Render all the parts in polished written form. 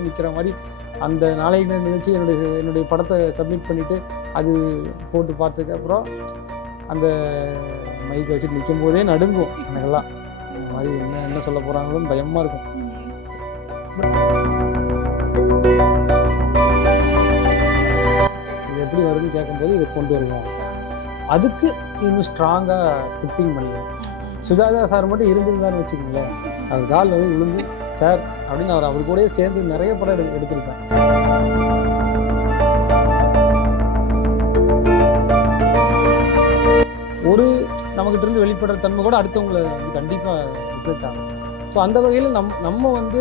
போய் நிற்கிற மாதிரி அந்த நாளைக்கு நிகழ்ச்சி என்னுடைய படத்தை சப்மிட் பண்ணிவிட்டு அது போட்டு பார்த்ததுக்கப்புறம் அந்த மைக்கை வச்சுட்டு நிற்கும் போதே நடுங்கும் எனக்கெல்லாம். இந்த மாதிரி என்ன சொல்ல போகிறாங்களோன்னு பயமாக இருக்கும். இது எப்படி வருதுன்னு கேட்கும்போது இதை கொண்டு வருவோம், அதுக்கு இன்னும் ஸ்ட்ராங்காக ஸ்கிரிப்டிங் பண்ணிடுவோம். சுஜாதா சார் மட்டும் இருந்திருந்தான்னு வச்சுக்கோங்களேன், அவர் காலில் வந்து விழுந்து சார் அப்படின்னு அவர் கூடயே சேர்ந்து நிறைய படம் எடுத்திருப்பேன். ஒரு நமக்கிட்ட இருந்து வெளிப்படுற தன்மை கூட அடுத்தவங்களை வந்து கண்டிப்பாக ரிஃப்ளெக்ட் ஆகும். ஸோ அந்த வகையில் நம்ம வந்து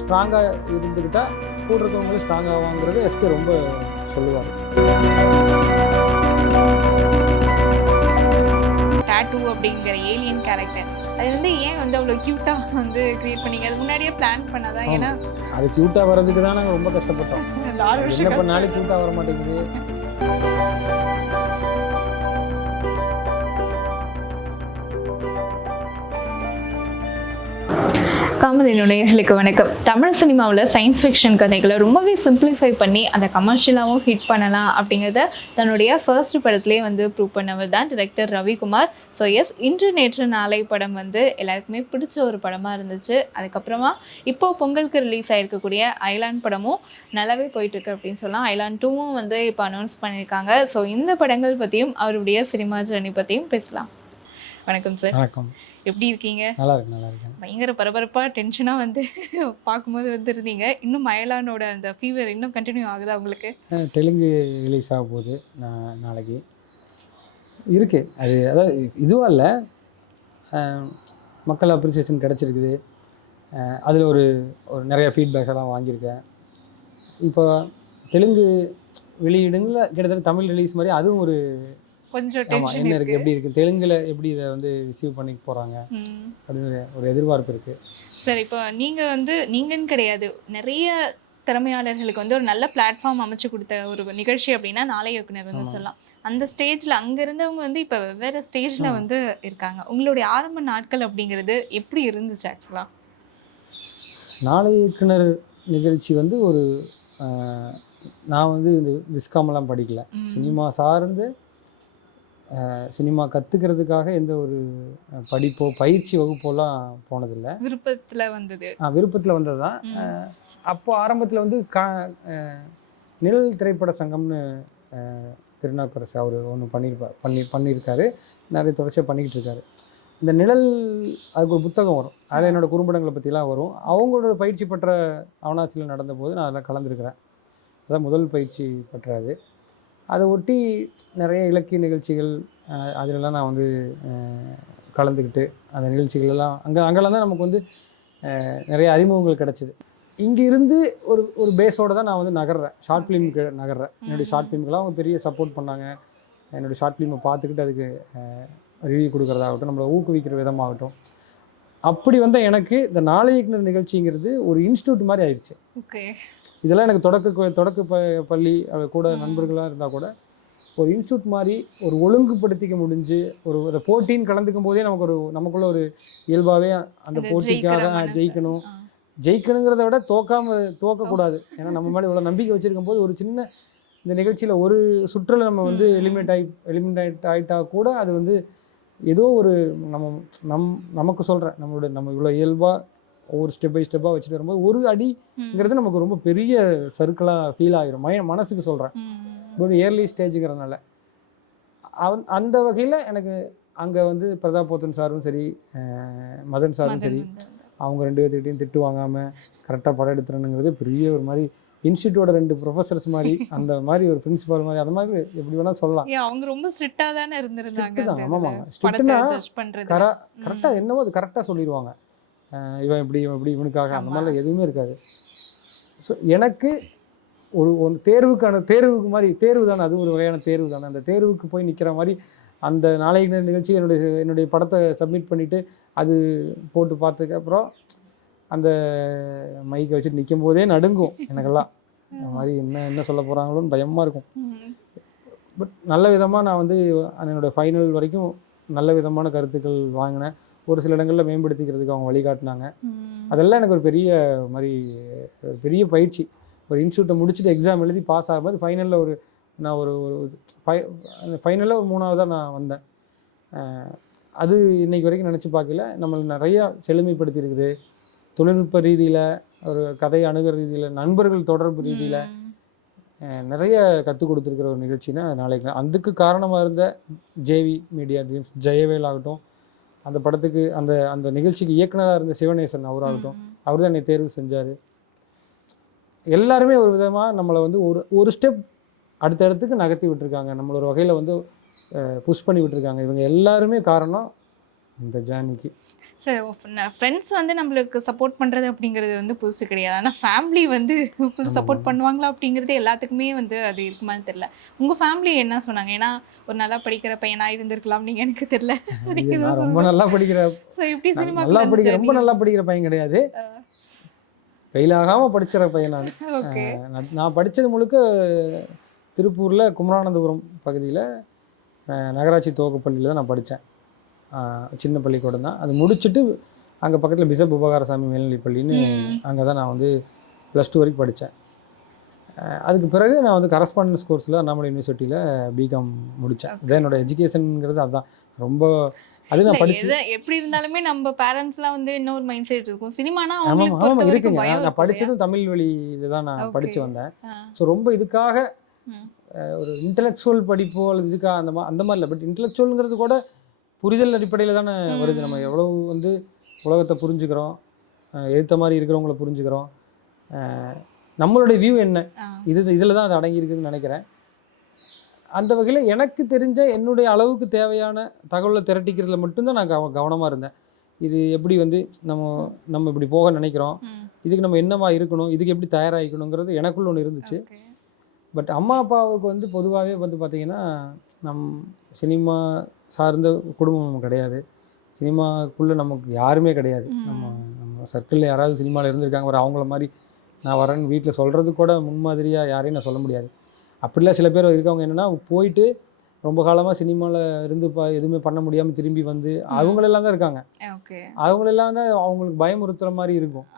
ஸ்ட்ராங்காக இருந்துக்கிட்டால் கூட இருக்கவங்களும் ஸ்ட்ராங் ஆவாங்கிறது எஸ்கே ரொம்ப சொல்லுவார். டாட்டூ அப்படிங்கிற ஏலியன் கேரக்டர் அது வந்து ஏன் வந்து அவ்வளோ க்யூட்டாக வந்து கிரியேட் பண்ணீங்க? அது முன்னாடியே பிளான் பண்ணாதான்? ஏன்னா அது க்யூட்டாக வர்றதுக்கு தான் நாங்கள் ரொம்ப கஷ்டப்பட்டோம். என்ன பண்ணாலும் க்யூட்டாக வர மாட்டேங்குது. காமதி நேயர்களுக்கு வணக்கம். தமிழ் சினிமாவில் சயின்ஸ் ஃபிக்ஷன் கதைகளை ரொம்பவே சிம்பிளிஃபை பண்ணி அதை கமர்ஷியலாகவும் ஹிட் பண்ணலாம் அப்படிங்கிறத தன்னுடைய ஃபர்ஸ்ட் படத்துலேயே வந்து ப்ரூவ் பண்ணவர் தான் டிரெக்டர் ரவிக்குமார். ஸோ எஸ், இன்று நேற்று நாளை படம் வந்து எல்லாருக்குமே பிடிச்ச ஒரு படமாக இருந்துச்சு. அதுக்கப்புறமா இப்போது பொங்கலுக்கு ரிலீஸ் ஆகிருக்கக்கூடிய ஐலாண்ட் படமும் நல்லாவே போயிட்டுருக்கு அப்படின்னு சொல்லலாம். ஐலாண்ட் 2வும் வந்து இப்போ அனௌன்ஸ் பண்ணியிருக்காங்க. ஸோ இந்த படங்கள் பற்றியும் அவருடைய சினிமா ஜர்னி பற்றியும் பேசலாம். வணக்கம் சார். வணக்கம். எப்படி இருக்கீங்க? நல்லா இருக்கேன். பயங்கர பரபரப்பாக டென்ஷனாக வந்து பார்க்கும்போது வந்துருந்தீங்க. இன்னும் மயலானோட அந்த ஃபீவர் இன்னும் கண்டினியூ ஆகுதா உங்களுக்கு? தெலுங்கு ரிலீஸ் ஆக போகுது நாளைக்கு இருக்கு. அது அதாவது இதுவாக இல்லை, மக்கள் அப்ரிசியேஷன் கிடச்சிருக்குது. அதில் ஒரு நிறைய ஃபீட்பேக் எல்லாம் வாங்கியிருக்கேன். இப்போ தெலுங்கு வெளியீடுங்களில் கிட்டத்தட்ட தமிழ் ரிலீஸ் மாதிரி அதுவும் ஒரு கொஞ்சம் என்ன இருக்குது, எப்படி இருக்குது, தெலுங்கில் எப்படி இதை வந்து ரிசீவ் பண்ணி போகிறாங்க அப்படின்னு ஒரு எதிர்பார்ப்பு இருக்குது. சரி, இப்போ நீங்கள் வந்து நீங்கன்னு கிடையாது, நிறைய திறமையாளர்களுக்கு வந்து ஒரு நல்ல பிளாட்ஃபார்ம் அமைச்சு கொடுத்த ஒரு நிகழ்ச்சி அப்படின்னா நாளை இயக்குனர் வந்து சொல்லலாம். அந்த ஸ்டேஜில் அங்கே இருந்தவங்க வந்து இப்போ வெவ்வேறு ஸ்டேஜில் வந்து இருக்காங்க. உங்களுடைய ஆரம்ப நாட்கள் அப்படிங்கிறது எப்படி இருந்துச்சு? ஆக்சுவலாக நாளை இயக்குனர் நிகழ்ச்சி வந்து ஒரு நான் வந்து இந்த விஸ்காமெல்லாம் படிக்கல, சினிமா சார்ந்து சினிமா கற்றுக்கிறதுக்காக எந்த ஒரு படிப்போ பயிற்சி வகுப்போலாம் போனதில்லை. விருப்பத்தில் வந்தது தான். அப்போது ஆரம்பத்தில் வந்து நிழல் திரைப்பட சங்கம்னு திருநாவுக்கரசு அவர் ஒன்று பண்ணியிருக்காரு. நிறைய தொடர்ச்சியாக பண்ணிக்கிட்டு இருக்காரு. இந்த நிழல் அதுக்கு ஒரு புத்தகம் வரும், அதில் என்னோடய குறும்படங்களை பற்றிலாம் வரும். அவங்களோட பயிற்சி பெற்ற அவனாசியில் நடந்தபோது நான் அதில் கலந்துருக்கிறேன். அதான் முதல் பயிற்சி பெற்றாது. அதை ஒட்டி நிறைய இலக்கிய நிகழ்ச்சிகள் அதிலெல்லாம் நான் வந்து கலந்துக்கிட்டு அந்த நிகழ்ச்சிகளெல்லாம் அங்கெல்லாம் தான் நமக்கு வந்து நிறைய அறிமுகங்கள் கிடச்சிது. இங்கே இருந்து ஒரு பேஸோடு தான் நான் வந்து நகர்றேன், ஷார்ட் ஃபிலிமுக்கு நகர்றேன். என்னுடைய ஷார்ட் ஃபிலிமுக்கெல்லாம் அவங்க பெரிய சப்போர்ட் பண்ணாங்க. என்னுடைய ஷார்ட் ஃபிலிமை பார்த்துக்கிட்டு அதுக்கு ரிவ்யூ கொடுக்குறதாகட்டும், நம்மளை ஊக்குவிக்கிற விதமாகட்டும். அப்படி வந்த எனக்கு இந்த நாளை இயக்குனர் நிகழ்ச்சிங்கிறது ஒரு இன்ஸ்டியூட் மாதிரி ஆயிடுச்சு. இதெல்லாம் எனக்கு தொடக்க பள்ளி கூட நண்பர்களாக இருந்தால் கூட ஒரு இன்ஸ்டியூட் மாதிரி ஒரு ஒழுங்குபடுத்திக்க முடிஞ்சு ஒரு போட்டின்னு கலந்துக்கும் போதே நமக்குள்ள ஒரு இயல்பாகவே அந்த போட்டிக்காக ஜெயிக்கணுங்கிறத விட தோக்கக்கூடாது. ஏன்னா நம்ம மேலே இவ்வளோ நம்பிக்கை வச்சுருக்கும் போது ஒரு சின்ன இந்த நிகழ்ச்சியில் ஒரு சுற்றில் நம்ம வந்து எலிமினேட் ஆகிட்டா கூட அது வந்து ஏதோ ஒரு நமக்கு சொல்கிறேன், நம்ம இவ்வளோ இயல்பாக ஒவ்வொரு ஸ்டெப் பை ஸ்டெப்பாக வச்சுட்டு வரும்போது ஒரு அடிங்கிறது நமக்கு ரொம்ப பெரிய சர்க்கிளாக ஃபீல் ஆகிரும். மனசுக்கு சொல்கிறேன், ஒரு ஏர்லி ஸ்டேஜுங்கிறதுனால. அந்த வகையில் எனக்கு அங்கே வந்து பிரதாப் போத்தன் சாரும் சரி, மதன் சாரும் சரி, அவங்க 2 பேர்த்துக்கிட்டையும் திட்டு வாங்காமல் கரெக்டாக படம் எடுத்துறணுங்கிறது பெரிய ஒரு மாதிரி இன்ஸ்டியூட்டோட 2 ப்ரொஃபஸர்ஸ் மாதிரி, அந்த மாதிரி ஒரு பிரின்சிபால் மாதிரி, அந்த மாதிரி எப்படி வேணால் சொல்லலாம். அவங்க ரொம்ப ஸ்ட்ரிக்டாக தானே இருந்திருந்தாங்க. ஆமாம், ஸ்ட்ரிக்ட்னா கரெக்டாக என்னவோ அது கரெக்டாக சொல்லிடுவாங்க. இவன் இப்படி இவனுக்காக அந்த மாதிரிலாம் எதுவுமே இருக்காது. ஸோ எனக்கு ஒரு தேர்வுக்கு மாதிரி தேர்வு தானே, அது ஒரு வகையான தேர்வு தானே. அந்த தேர்வுக்கு போய் நிற்கிற மாதிரி அந்த நாளைக்கு நிகழ்ச்சி என்னுடைய படத்தை சப்மிட் பண்ணிவிட்டு அது போட்டு பார்த்ததுக்கப்புறம் அந்த மைக்கை வச்சுட்டு நிற்கும் போதே நடுங்கும் எனக்கெல்லாம். அந்த மாதிரி என்ன சொல்ல போகிறாங்களோன்னு பயமாக இருக்கும். பட் நல்ல விதமாக நான் வந்து என்னோடய ஃபைனல் வரைக்கும் நல்ல விதமான கருத்துக்கள் வாங்கினேன். ஒரு சில இடங்களில் மேம்படுத்திக்கிறதுக்கு அவங்க வழிகாட்டினாங்க. அதெல்லாம் எனக்கு ஒரு பெரிய மாதிரி ஒரு பெரிய பயிற்சி. ஒரு இன்ஸ்டியூட்டை முடிச்சுட்டு எக்ஸாம் எழுதி பாஸ் ஆகும்போது ஃபைனலில் நான் ஒரு ஃபைனலில் ஒரு 3ஆவதாக நான் வந்தேன். அது இன்னைக்கு வரைக்கும் நினச்சி பார்க்கல. நம்மளை நிறையா செழுமைப்படுத்தியிருக்குது. தொழில்நுட்ப ரீதியில், ஒரு கதை அணுகிற ரீதியில், நண்பர்கள் தொடர்பு ரீதியில் நிறைய கற்றுக் கொடுத்துருக்கிற ஒரு நிகழ்ச்சின்னா நாளைக்கு அதுக்கு காரணமாக இருந்த ஜேவி மீடியா ட்ரீம்ஸ், ஜெயவேல் ஆகட்டும், அந்த படத்துக்கு அந்த அந்த நிகழ்ச்சிக்கு இயக்குனராக இருந்த சிவநேசன் அவராகட்டும், அவர் தான் என்னை தேர்வு செஞ்சார். எல்லாருமே ஒரு விதமாக நம்மளை வந்து ஒரு ஸ்டெப் அடுத்த இடத்துக்கு நகர்த்தி விட்டுருக்காங்க. நம்மள ஒரு வகையில் வந்து புஷ் பண்ணி விட்டுருக்காங்க. இவங்க எல்லாருமே காரணம் இந்த ஜேர்னிக்கு. சார், ஃப்ரெண்ட்ஸ் வந்து நம்மளுக்கு சப்போர்ட் பண்ணுறது அப்படிங்கிறது வந்து புதுசு கிடையாது. ஆனால் ஃபேமிலி வந்து ஃபுல் சப்போர்ட் பண்ணுவாங்களா அப்படிங்கிறது எல்லாத்துக்குமே வந்து அது இருக்குமான்னு தெரியல. உங்கள் ஃபேமிலி என்ன சொன்னாங்க? ஏன்னா ஒரு நல்லா படிக்கிற பையனாக இருந்திருக்கலாம் நீங்கள், எனக்கு தெரியல. நான் ரொம்ப நல்லா படிக்கிற, ஸோ எப்படி சினிமா ரொம்ப நல்லா படிக்கிற பையன் கிடையாது, ஃபெயில் ஆகாமல் படிச்சிட பையன் நான். ஓகே. நான் படித்தது முழுக்க திருப்பூரில் குமரானந்தபுரம் பகுதியில் நகராட்சி துவக்கப்பள்ளியில் தான் நான் படித்தேன். சின்ன பள்ளிக்கூடம் தான். அது முடிச்சுட்டு அங்கே பக்கத்தில் பிஷப் உபகாரசாமி மேல்நிலைப் பள்ளின்னு அங்கே தான் நான் வந்து +2 வரைக்கும் படித்தேன். அதுக்கு பிறகு நான் வந்து கரஸ்பாண்டன்ஸ் கோர்ஸில் அண்ணாமலை யூனிவர்சிட்டியில் பிகாம் முடித்தேன். இதான் என்னோடய எஜுகேஷனுங்கிறது. அதுதான் ரொம்ப அது நான் படிச்சு எப்படி இருந்தாலுமே நம்ம பேரண்ட்ஸ்லாம் வந்து இன்னொரு மைண்ட் செட் இருக்கும். சினிமானா ஆமாம் இருக்குங்க. நான் படித்ததும் தமிழ் வழியில் தான் நான் படித்து வந்தேன். ஸோ ரொம்ப இதுக்காக ஒரு இன்டலெக்சுவல் படிப்போ அல்லது இதுக்காக அந்த மாதிரி இல்லை. பட் இன்டலெக்சுவலுங்கிறது கூட புரிதல் அடிப்படையில் தானே வருது. நம்ம எவ்வளோ வந்து உலகத்தை புரிஞ்சுக்கிறோம், ஏற்ற மாதிரி இருக்கிறவங்கள புரிஞ்சுக்கிறோம், நம்மளுடைய வியூ என்ன, இதில் தான் அது அடங்கியிருக்குதுன்னு நினைக்கிறேன். அந்த வகையில் எனக்கு தெரிஞ்ச என்னுடைய அளவுக்கு தேவையான தகவலை திரட்டிக்கிறதுல மட்டும்தான் நான் கவனமாக இருந்தேன். இது எப்படி வந்து நம்ம இப்படி போக நினைக்கிறோம், இதுக்கு நம்ம என்னவா இருக்கணும், இதுக்கு எப்படி தயாராகிக்கணுங்கிறது எனக்குள்ள ஒன்று இருந்துச்சு. பட் அம்மா அப்பாவுக்கு வந்து பொதுவாகவே வந்து பார்த்திங்கன்னா சினிமா சார்ந்த குடும்பம் கிடையாது. சினிமாக்குள்ளே நமக்கு யாருமே கிடையாது. நம்ம சர்க்கிளில் யாராவது சினிமாவில் இருந்திருக்காங்க, அவங்கள மாதிரி நான் வரேன்னு வீட்டில் சொல்கிறது கூட முன்மாதிரியாக யாரையும் நான் சொல்ல முடியாது. அப்படிலாம் சில பேர் இருக்கவங்க என்னென்னா போயிட்டு ரொம்ப காலமாக சினிமாவில் இருந்து எதுவுமே பண்ண முடியாமல் திரும்பி வந்து அவங்களெல்லாம் தான் இருக்காங்க. அவங்களெல்லாம் தான் அவங்களுக்கு பயமுறுத்துகிற மாதிரி இருக்கும்.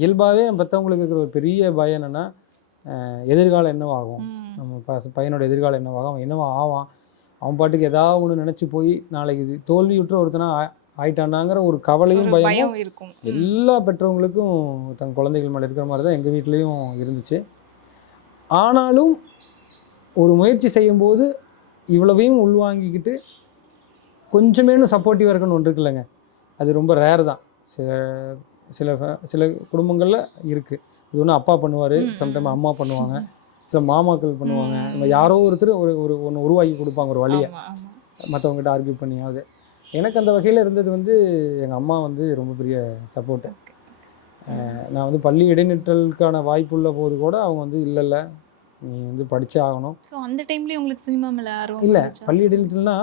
இயல்பாகவே மற்றவங்களுக்கு இருக்கிற ஒரு பெரிய பயம் என்னென்னா எதிர்காலம் என்னவாகும், நம்ம பையனோட எதிர்காலம் என்னவாகும், அவன் என்னவா ஆவான், அவன் பாட்டுக்கு ஏதாவது ஒன்று நினச்சி போய் நாளைக்கு இது தோல்வியுற்ற ஒருத்தனா ஆயிட்டானாங்கிற ஒரு கவலையும் பயமும் இருக்கும் எல்லா பெற்றவங்களுக்கும். தன் குழந்தைகள் மேலே இருக்கிற மாதிரி தான் எங்கள் வீட்லேயும் இருந்துச்சு. ஆனாலும் ஒரு முயற்சி செய்யும்போது இவ்வளவையும் உள்வாங்கிக்கிட்டு கொஞ்சமேனும் சப்போர்ட்டிவாக இருக்குன்னு ஒன்று இருக்குல்லங்க, அது ரொம்ப ரேர் தான். சில குடும்பங்களில் இருக்குது. இது ஒன்று அப்பா பண்ணுவார், சம்டைம் அம்மா பண்ணுவாங்க, சில மாமாக்கள் பண்ணுவாங்க, நம்ம யாரோ ஒருத்தர் ஒன்று உருவாக்கி கொடுப்பாங்க ஒரு வழியை, மற்றவங்ககிட்ட ஆர்கியூ பண்ணியாவது. எனக்கு அந்த வகையில் இருந்தது வந்து எங்கள் அம்மா வந்து ரொம்ப பெரிய சப்போர்ட்டு. நான் வந்து பள்ளி இடைநிற்றலுக்கான வாய்ப்புள்ள போது கூட அவங்க வந்து இல்லை நீ வந்து படித்தே ஆகணும். அந்த டைம்லேயும் உங்களுக்கு சினிமா மேலே ஆர்வம் இல்லை? பள்ளி இடைநிற்றல்னா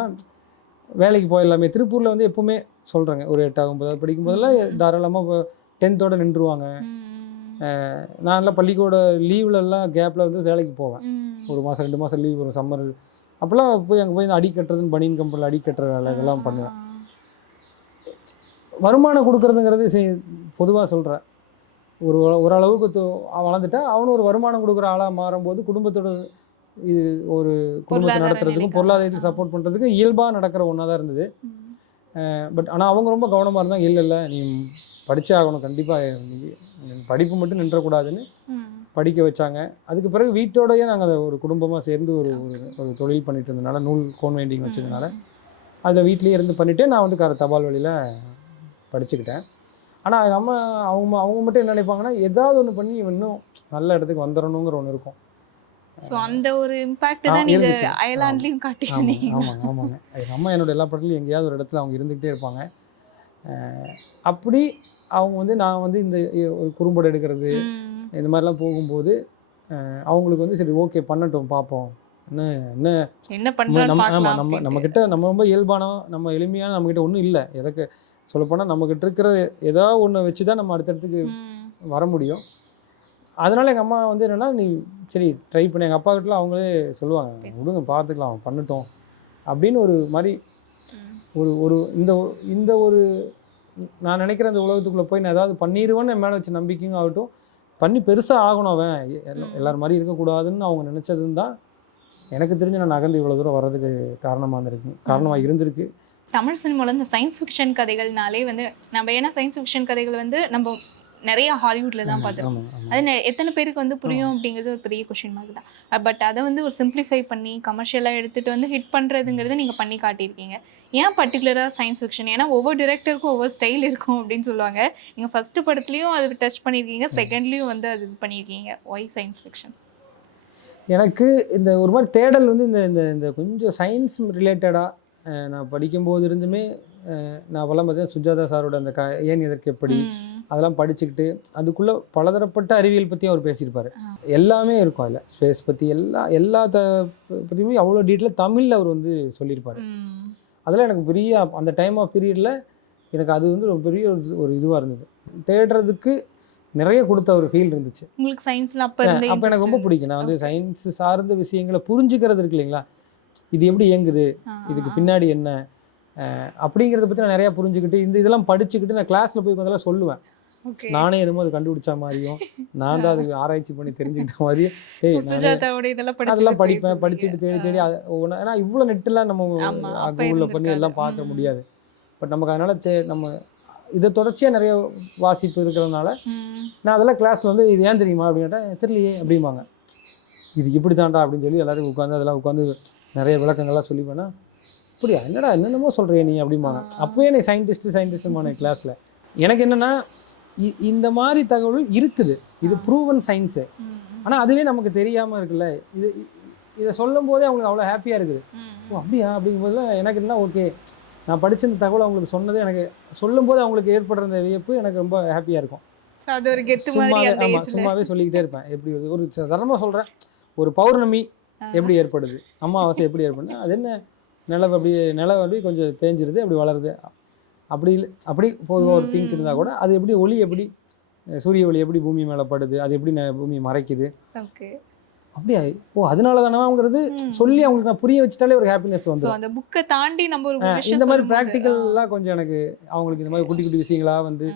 வேலைக்கு போயிடலாமே. திருப்பூரில் வந்து எப்பவுமே சொல்கிறாங்க, ஒரு 8ஆவது 9ஆவது படிக்கும்போதெல்லாம் தாராளமாக 10th நின்றுவாங்க. நான்லாம் பள்ளிக்கூட லீவ்லலாம் கேப்பில் வந்து வேலைக்கு போவேன். 1 மாதம் 2 மாதம் லீவ் வரும், சம்மர். அப்போல்லாம் போய் அங்கே போய் அடி கட்டுறதுன்னு பனியன் கம்பெனியில் அடி கட்டுற வேலை இதெல்லாம் பண்ணுவேன். வருமானம் கொடுக்குறதுங்கிறது பொதுவாக சொல்கிறேன், ஓரளவுக்கு வளர்ந்துட்டா அவனு ஒரு வருமானம் கொடுக்குற ஆளாக மாறும்போது குடும்பத்தோட இது ஒரு குடும்பத்தை நடத்துறதுக்கும் பொருளாதாரத்தை சப்போர்ட் பண்ணுறதுக்கும் இயல்பாக நடக்கிற ஒன்றா தான் இருந்தது. பட் ஆனால் அவங்க ரொம்ப கவனமாக இருந்தாங்க. இல்லை நீ படித்தே ஆகணும், கண்டிப்பாக படிப்பு மட்டும் நின்றக்கூடாதுன்னு படிக்க வச்சாங்க. அதுக்கு பிறகு வீட்டோடையே நாங்கள் அதை ஒரு குடும்பமாக சேர்ந்து ஒரு தொழில் பண்ணிட்டு இருந்ததுனால, நூல் கோன் வெயிண்டிங் வச்சதுனால அதில் வீட்லேயே இருந்து பண்ணிவிட்டு நான் வந்து தபால் வழியில் படிச்சுக்கிட்டேன். ஆனால் எங்கள் அம்மா அவங்க மட்டும் என்ன நினைப்பாங்கன்னா, ஏதாவது ஒன்று பண்ணி இன்னும் நல்ல இடத்துக்கு வந்துடணுங்கிற ஒன்று இருக்கும். ஸோ அந்த ஒரு இம்பாக்ட் தான் நீங்கள் அயர்லாண்ட்லேயும் காட்டியிருந்தீங்க. ஆமாங்க. எங்கள் அம்மா என்னோட எல்லா படத்துலையும் எங்கேயாவது ஒரு இடத்துல அவங்க இருந்துக்கிட்டே இருப்பாங்க. அப்படி அவங்க வந்து நான் வந்து இந்த ஒரு குறும்படம் எடுக்கிறது இந்த மாதிரிலாம் போகும்போது அவங்களுக்கு வந்து சரி ஓகே பண்ணட்டும் பார்ப்போம், என்ன பண்ணுறோம் நம்மக்கிட்ட நம்ம ரொம்ப இயல்பான நம்ம எளிமையான நம்மக்கிட்ட ஒன்றும் இல்லை. எதற்கு சொல்லப்போனால் நம்மக்கிட்ட இருக்கிற ஏதாவது ஒன்று வச்சு தான் நம்ம அடுத்தடுத்துக்கு வர முடியும். அதனால் எங்கள் அம்மா வந்து என்னென்னா நீ சரி ட்ரை பண்ணி, எங்கள் அப்பா கிட்டலாம் அவங்களே சொல்லுவாங்க, விடுங்க பார்த்துக்கலாம் பண்ணட்டும் அப்படின்னு ஒரு மாதிரி ஒரு ஒரு இந்த இந்த ஒரு நான் நினைக்கிற அந்த உலகத்துக்குள்ளே போய் நான் ஏதாவது பண்ணிடுவேன்னு என் மேலே வச்ச நம்பிக்கையும் ஆகட்டும், பண்ணி பெருசாக ஆகணும் அவன் எல்லாரும் மாதிரி இருக்கக்கூடாதுன்னு அவங்க நினச்சதுன்னு தான் எனக்கு தெரிஞ்சு நான் நகர்ந்து இவ்வளோ தூரம் வர்றதுக்கு காரணமாக இருந்திருக்கு. தமிழ் சினிமாவில் இந்த சயின்ஸ் ஃபிக்ஷன் கதைகள்னாலே வந்து நம்ம ஏன்னா சயின்ஸ் ஃபிக்ஷன் கதைகள் வந்து நம்ம நிறைய ஹாலிவுட்டில் தான் பார்த்துருக்கோம். அது எத்தனை பேருக்கு வந்து புரியும் அப்படிங்கிறது ஒரு பெரிய கொஷின் மார்க் தான். பட் அதை வந்து ஒரு சிம்பிளிஃபை பண்ணி கமர்ஷியலாக எடுத்துகிட்டு வந்து ஹிட் பண்ணுறதுங்கிறது நீங்கள் பண்ணி காட்டியிருக்கீங்க. ஏன் பர்டிகுலராக சயின்ஸ் ஃபிக்ஷன்? ஏன்னா ஒவ்வொரு டிரெக்டருக்கும் ஒவ்வொரு ஸ்டைல் இருக்கும் அப்படின்னு சொல்லுவாங்க. நீங்கள் ஃபஸ்ட்டு படத்துலையும் அது டச் பண்ணியிருக்கீங்க, செகண்ட்லேயும் வந்து அது இது பண்ணியிருக்கீங்க. Why science fiction? எனக்கு இந்த ஒரு மாதிரி தேடல் வந்து இந்த இந்த இந்த கொஞ்சம் சயின்ஸ் ரிலேட்டடாக நான் படிக்கும்போது இருந்துமே நான் அப்போல்லாம் பார்த்தீங்கன்னா சுஜாதா சாரோட அந்த ஏன் எதற்கு எப்படி அதெல்லாம் படிச்சுக்கிட்டு அதுக்குள்ளே பலதரப்பட்ட அறிவியல் பற்றி அவர் பேசியிருப்பார். எல்லாமே இருக்கும் அதில், ஸ்பேஸ் பற்றி எல்லா பற்றியுமே அவ்வளோ டீட்டெயிலாக தமிழில் அவர் வந்து சொல்லியிருப்பார். அதெல்லாம் எனக்கு பெரிய அந்த டைம் ஆஃப் பீரியடில் எனக்கு அது வந்து ஒரு பெரிய ஒரு இதுவாக இருந்தது. தேடுறதுக்கு நிறைய கொடுத்த ஒரு ஃபீல் இருந்துச்சு. உங்களுக்கு சயின்ஸில் அப்போ எனக்கு ரொம்ப பிடிக்கும். நான் வந்து சயின்ஸ் சார்ந்த விஷயங்களை புரிஞ்சுக்கிறது இருக்கு இல்லைங்களா, இது எப்படி இயங்குது, இதுக்கு பின்னாடி என்ன அப்படிங்கிறத பற்றி நான் நிறையா புரிஞ்சுக்கிட்டு இதெல்லாம் படிச்சுக்கிட்டு நான் கிளாஸில் போய் அதெல்லாம் சொல்லுவேன். நானே என்னமோ அது கண்டுபிடிச்ச மாதிரியும் நான் தான் அதுக்கு ஆராய்ச்சி பண்ணி தெரிஞ்சுக்கிட்ட மாதிரியும் அதெல்லாம் படிப்பேன். படிச்சுட்டு தேடி தேடி ஏன்னா இவ்வளோ நெட்டெல்லாம் நம்ம கூகுளில் பண்ணி எல்லாம் பார்க்க முடியாது. பட் நமக்கு அதனால் நம்ம இதை தொடர்ச்சியாக நிறைய வாசிப்பு இருக்கிறதுனால நான் அதெல்லாம் கிளாஸில் வந்து இது ஏன் தெரியுமா அப்படின்னு கேட்டால் தெரியலையே அப்படிம்பாங்க. இது இப்படி தாண்டா அப்படின்னு சொல்லி எல்லோரும் உட்காந்து அதெல்லாம் உட்காந்து நிறைய விளக்கங்கள்லாம் சொல்லிப்பேன்னா அப்படியா என்னடா என்னென்னமோ சொல்கிறேன் நீ அப்படிம்பாங்க. அப்போயே நீ சயின்டிஸ்ட்டுமான கிளாஸில் எனக்கு என்னென்னா இந்த மாதிரி தகவல் இருக்குது, இது ப்ரூவன் சயின்ஸு. ஆனால் அதுவே நமக்கு தெரியாமல் இருக்குல்ல, இதை சொல்லும் போதே அவங்களுக்கு அவ்வளோ ஹாப்பியாக இருக்குது. ஓ அப்படியா அப்படிங்கும்போது எனக்கு என்ன ஓகே, நான் படித்த இந்த தகவல் அவங்களுக்கு சொன்னது எனக்கு சொல்லும் போது அவங்களுக்கு ஏற்படுற இந்த வியப்பு எனக்கு ரொம்ப ஹாப்பியாக இருக்கும். சும்மாவே சொல்லிக்கிட்டே இருப்பேன். எப்படி ஒரு சாதாரணமாக சொல்கிறேன், ஒரு பௌர்ணமி எப்படி ஏற்படுது, அமாவாசை எப்படி ஏற்படுது, அது என்ன நிலவு அப்படி கொஞ்சம் தேஞ்சிருது அப்படி வளருது அப்படி பொதுவாக ஒரு திங்க் இருந்தால் கூட அது எப்படி ஒளி எப்படி சூரிய ஒளி எப்படி பூமி மேலே படுது, அது எப்படி பூமி மறைக்குது அப்படியா ஓ அதனால தானேங்கிறது சொல்லி அவங்களுக்கு நான் புரிய வச்சுட்டாலே ஒரு ஹாப்பினஸ் வந்து அந்த புக்கை தாண்டி நம்ம இந்த மாதிரி ப்ராக்டிக்கல்லாம் கொஞ்சம் எனக்கு அவங்களுக்கு இந்த மாதிரி குட்டி குட்டி விஷயங்களாக வந்து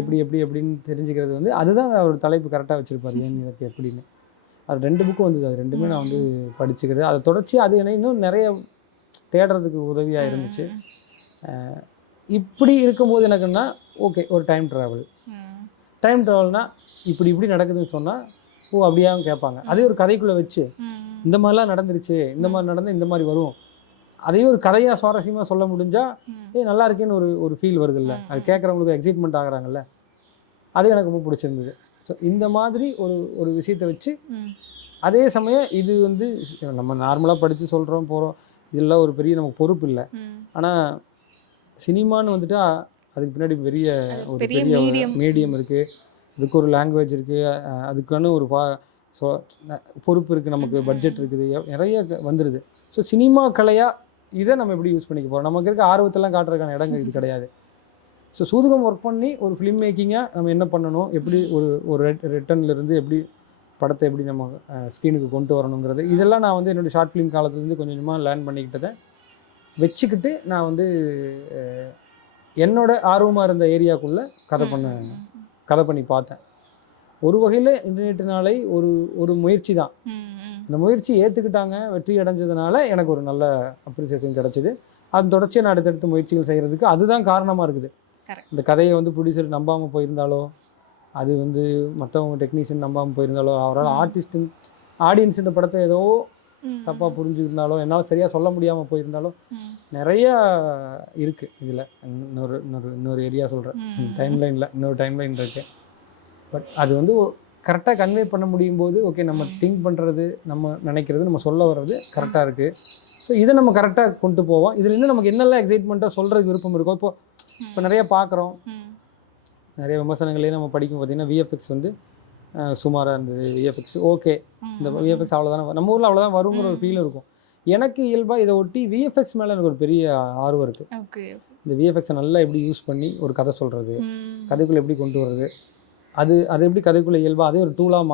எப்படின்னு தெரிஞ்சுக்கிறது வந்து அதுதான் ஒரு தலைப்பு கரெக்டாக வச்சுருப்பார் ஏன் இதற்கு எப்படின்னு. அது 2 புக்கும் வந்தது, அது 2மே நான் வந்து படிச்சுக்கிறது. அதை தொடர்ச்சி அது என்ன இன்னும் நிறைய தேடுறதுக்கு உதவியாக இருந்துச்சு. இப்படி இருக்கும்போது எனக்குன்னா ஓகே ஒரு டைம் ட்ராவல்னால் இப்படி நடக்குதுன்னு சொன்னால் ஓ அப்படியாவும் கேட்பாங்க. அதே ஒரு கதைக்குள்ளே வச்சு இந்த மாதிரிலாம் நடந்துருச்சு, இந்த மாதிரி நடந்தால் இந்த மாதிரி வரும், அதையே ஒரு கதையாக சுவாரஸ்யமாக சொல்ல முடிஞ்சால் நல்லா இருக்கேன்னு ஒரு ஃபீல் வருது இல்லை, அது கேட்குறவங்களுக்கு எக்ஸைட்மெண்ட் ஆகுறாங்கல்ல, அது எனக்கு ரொம்ப பிடிச்சிருந்தது. ஸோ இந்த மாதிரி ஒரு விஷயத்தை வச்சு அதே சமயம் இது வந்து நம்ம நார்மலாக படித்து சொல்கிறோம் போகிறோம், இதெல்லாம் ஒரு பெரிய நமக்கு பொறுப்பு இல்லை. ஆனால் சினிமான்னு வந்துட்டா அதுக்கு பின்னாடி ஒரு பெரிய மீடியம் இருக்குது, அதுக்கு ஒரு லாங்குவேஜ் இருக்குது, அதுக்கான ஒரு பொறுப்பு இருக்குது, நமக்கு பட்ஜெட் இருக்குது, நிறைய வந்துடுது. ஸோ சினிமா கலையாக இதை நம்ம எப்படி யூஸ் பண்ணிக்க போகிறோம், நமக்கு இருக்க ஆர்வத்தெல்லாம் காட்டுறதுக்கான இடங்கள் இது கிடையாது. ஸோ சூதுகம் ஒர்க் பண்ணி ஒரு ஃபிலிம் மேக்கிங்காக நம்ம என்ன பண்ணணும், எப்படி ஒரு ரிட்டர்ன்லேருந்து எப்படி படத்தை எப்படி நம்ம ஸ்க்ரீனுக்கு கொண்டு வரணுங்கிறது இதெல்லாம் நான் வந்து என்னுடைய ஷார்ட் ஃபிலிம் காலத்துலேருந்து கொஞ்சம் கொஞ்சமாக லேர்ன் பண்ணிக்கிட்டதை வச்சுக்கிட்டு நான் வந்து என்னோட ஆர்வமாக இருந்த ஏரியாவுக்குள்ளே கதை பண்ணி பார்த்தேன். ஒரு வகையில் இன்டர்நெட்னாலே ஒரு முயற்சி தான். அந்த முயற்சி ஏற்றுக்கிட்டாங்க, வெற்றி அடைஞ்சதுனால எனக்கு ஒரு நல்ல அப்ரிசியேஷன் கிடச்சிது. அது தொடர்ச்சியாக நான் அடுத்தடுத்த முயற்சிகள் செய்கிறதுக்கு அதுதான் காரணமாக இருக்குது. இந்த கதையை வந்து ப்ரொடியூசர் நம்பாமல் போயிருந்தாலோ, அது வந்து மற்றவங்க டெக்னீஷியன் நம்பாமல் போயிருந்தாலோ, அவரால் ஆடியன்ஸ் இந்த படத்தை ஏதோ தப்பாக புரிஞ்சுருந்தாலோ, என்னால் சரியாக சொல்ல முடியாமல் போயிருந்தாலும் நிறையா இருக்குது இதில். இன்னொரு ஏரியா சொல்கிறேன், இன்னொரு டைம்லைன் இருக்குது. பட் அது வந்து கரெக்டாக கன்வே பண்ண முடியும் போது ஓகே நம்ம திங்க் பண்ணுறது, நம்ம நினைக்கிறது, நம்ம சொல்ல வர்றது கரெக்டாக இருக்குது. ஸோ இதை நம்ம கரெக்டாக கொண்டு போவோம். இதில் இன்னும் நமக்கு என்னெல்லாம் எக்ஸைட்மெண்ட்டாக சொல்கிறதுக்கு விருப்பம் இருக்கோ, இப்போ நிறையா பார்க்குறோம், நிறைய விமர்சனங்களே நம்ம படிக்கும் பார்த்திங்கன்னா விஎஃப்எக்ஸ் வந்து சுமாராக இருந்தது, விஎஃப்எக்ஸ் ஓகே, இந்த விஎஃப்எக்ஸ் அவ்வளோதானே நம்ம ஊரில் அவ்வளோதான் வருங்கிற ஒரு ஃபீல் இருக்கும். எனக்கு இயல்பாக இதை ஒட்டி விஎஃப்எக்ஸ் மேலே எனக்கு ஒரு பெரிய ஆர்வம் இருக்குது. இந்த விஎஃப்எக்ஸை நல்லா எப்படி யூஸ் பண்ணி ஒரு கதை சொல்கிறது, கதைக்குள்ளே எப்படி கொண்டு வர்றது, அது எப்படி கதைக்குள்ளே இயல்பாக அதே ஒரு டூலாக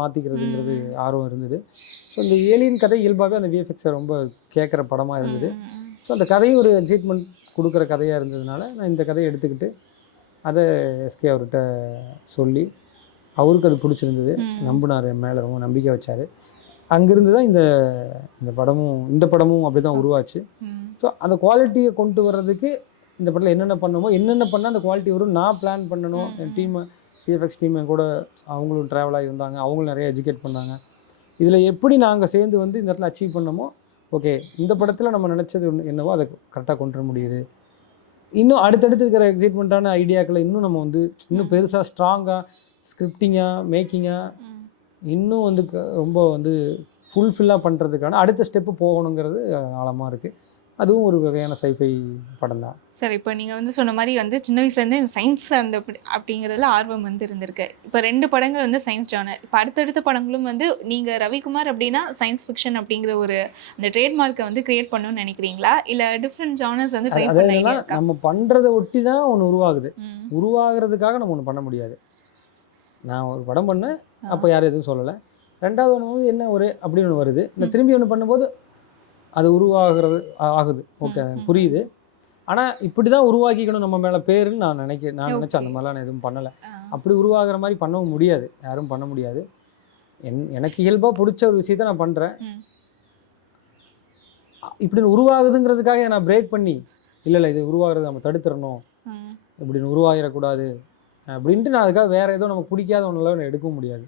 ஸோ அந்த கதையும் ஒரு எக்ஸைட்மெண்ட் கொடுக்குற கதையாக இருந்ததுனால நான் இந்த கதையை எடுத்துக்கிட்டு அதை எஸ்கே அவர்கிட்ட சொல்லி அவருக்கு அது பிடிச்சிருந்தது, நம்பினார், என் மேலே ரொம்ப நம்பிக்கை வச்சார். அங்கேருந்து தான் இந்த படமும் அப்படி தான் உருவாச்சு. ஸோ அந்த குவாலிட்டியை கொண்டு வர்றதுக்கு இந்த படத்தில் என்னென்ன பண்ணால் அந்த குவாலிட்டி வரும் நான் பிளான் பண்ணணும். என் டீமை விஎஃப்எக்ஸ் டீம் என் கூட அவங்களும் ட்ராவல் ஆகி இருந்தாங்க, அவங்களும் நிறைய எஜுகேட் பண்ணாங்க. இதில் எப்படி நாங்கள் சேர்ந்து வந்து இந்த இடத்துல அச்சீவ் பண்ணமோ ஓகே இந்த படத்தில் நம்ம நினச்சது என்னவோ அதை கரெக்டாக கொண்டு வர முடியுது. இன்னும் அடுத்தடுத்து இருக்கிற எக்ஸைட்மெண்ட்டான ஐடியாக்களை இன்னும் நம்ம வந்து இன்னும் பெருசாக ஸ்ட்ராங்காக ஸ்கிரிப்டிங்காக மேக்கிங்காக இன்னும் வந்து ரொம்ப வந்து ஃபுல்ஃபில்லாக பண்ணுறதுக்கான அடுத்த ஸ்டெப்பு போகணுங்கிறது ஆழமாக இருக்குது. அதுவும் ஒரு வகையான சைஃபை படம் தான். சார் இப்போ நீங்கள் வந்து சொன்ன மாதிரி வந்து சின்ன வயசுலேருந்தே இந்த சயின்ஸ் அப்படிங்கிறதுல ஆர்வம் வந்து இருந்திருக்கு. இப்போ 2 படங்கள் வந்து சயின்ஸ் ஜானர், இப்போ அடுத்தடுத்த படங்களும் வந்து நீங்கள் ரவிக்குமார் அப்படின்னா சயின்ஸ் ஃபிக்ஷன் அப்படிங்கிற ஒரு அந்த ட்ரேட்மார்க்கை வந்து கிரியேட் பண்ணணும்னு நினைக்கிறீங்களா, இல்லை டிஃப்ரெண்ட் ஜானர்ஸ் வந்து ட்ரை பண்ணீங்களா? நம்ம பண்ணுறதை ஒட்டி தான் ஒன்று உருவாகுது, உருவாகிறதுக்காக நம்ம ஒன்று பண்ண முடியாது. நான் ஒரு படம் பண்ணேன், அப்போ யாரும் எதுவும் சொல்லலை. ரெண்டாவது ஒன்று என்ன ஒரு அப்படின்னு ஒன்று வருது, இந்த திரும்பி ஒன்று பண்ணும்போது அது ஆகுது. ஓகே புரியுது. ஆனால் இப்படி தான் உருவாக்கிக்கணும் நம்ம மேலே பேருன்னு நான் நினைச்சேன். அந்த மாதிரிலாம் நான் எதுவும் பண்ணலை. அப்படி உருவாகிற மாதிரி பண்ணவும் முடியாது, யாரும் பண்ண முடியாது. எனக்கு இயல்பாக பிடிச்ச ஒரு விஷயத்த நான் பண்ணுறேன். இப்படி உருவாகுதுங்கிறதுக்காக நான் பிரேக் பண்ணி இல்லை இது உருவாகிறது நம்ம தடுத்துடணும், இப்படின்னு உருவாகிடக்கூடாது அப்படின்ட்டு நான் அதுக்காக வேற ஏதோ நமக்கு பிடிக்காத ஒன்றுலாம் எடுக்கவும் முடியாது.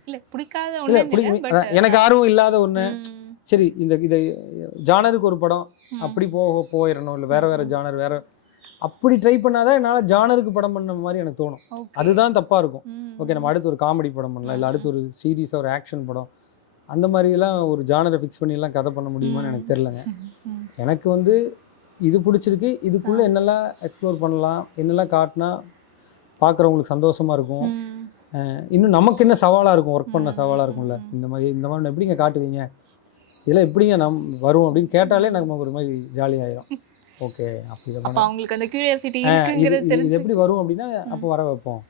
எனக்கு ஆர்வம் இல்லாத ஒன்று சரி இந்த ஜானருக்கு ஒரு படம் அப்படி போயிடணும், இல்லை வேற ஜானர் வேற அப்படி ட்ரை பண்ணாதான் என்னால் ஜானருக்கு படம் பண்ண மாதிரி எனக்கு தோணும். அதுதான் தப்பாக இருக்கும். ஓகே நம்ம அடுத்து ஒரு காமெடி படம் பண்ணலாம், இல்லை அடுத்து ஒரு சீரியஸாக ஒரு ஆக்ஷன் படம், அந்த மாதிரிலாம் ஒரு ஜானரை ஃபிக்ஸ் பண்ணிலாம் கதை பண்ண முடியுமான்னு எனக்கு தெரிலங்க. எனக்கு வந்து இது பிடிச்சிருக்கு, இதுக்குள்ளே என்னெல்லாம் எக்ஸ்ப்ளோர் பண்ணலாம், என்னெல்லாம் காட்டினா பார்க்குறவங்களுக்கு சந்தோஷமாக இருக்கும், இன்னும் நமக்கு என்ன சவாலாக இருக்கும், ஒர்க் பண்ண சவாலாக இருக்கும்ல, இந்த மாதிரி எப்படிங்க காட்டுவீங்க, இதெல்லாம் எப்படிங்க வரும் அப்படின்னு கேட்டாலே நமக்கு ஒரு மாதிரி ஜாலியாகிடும். ஓகே அப்படி இது எப்படி வரும் அப்படின்னா அப்போ வர வைப்போம்,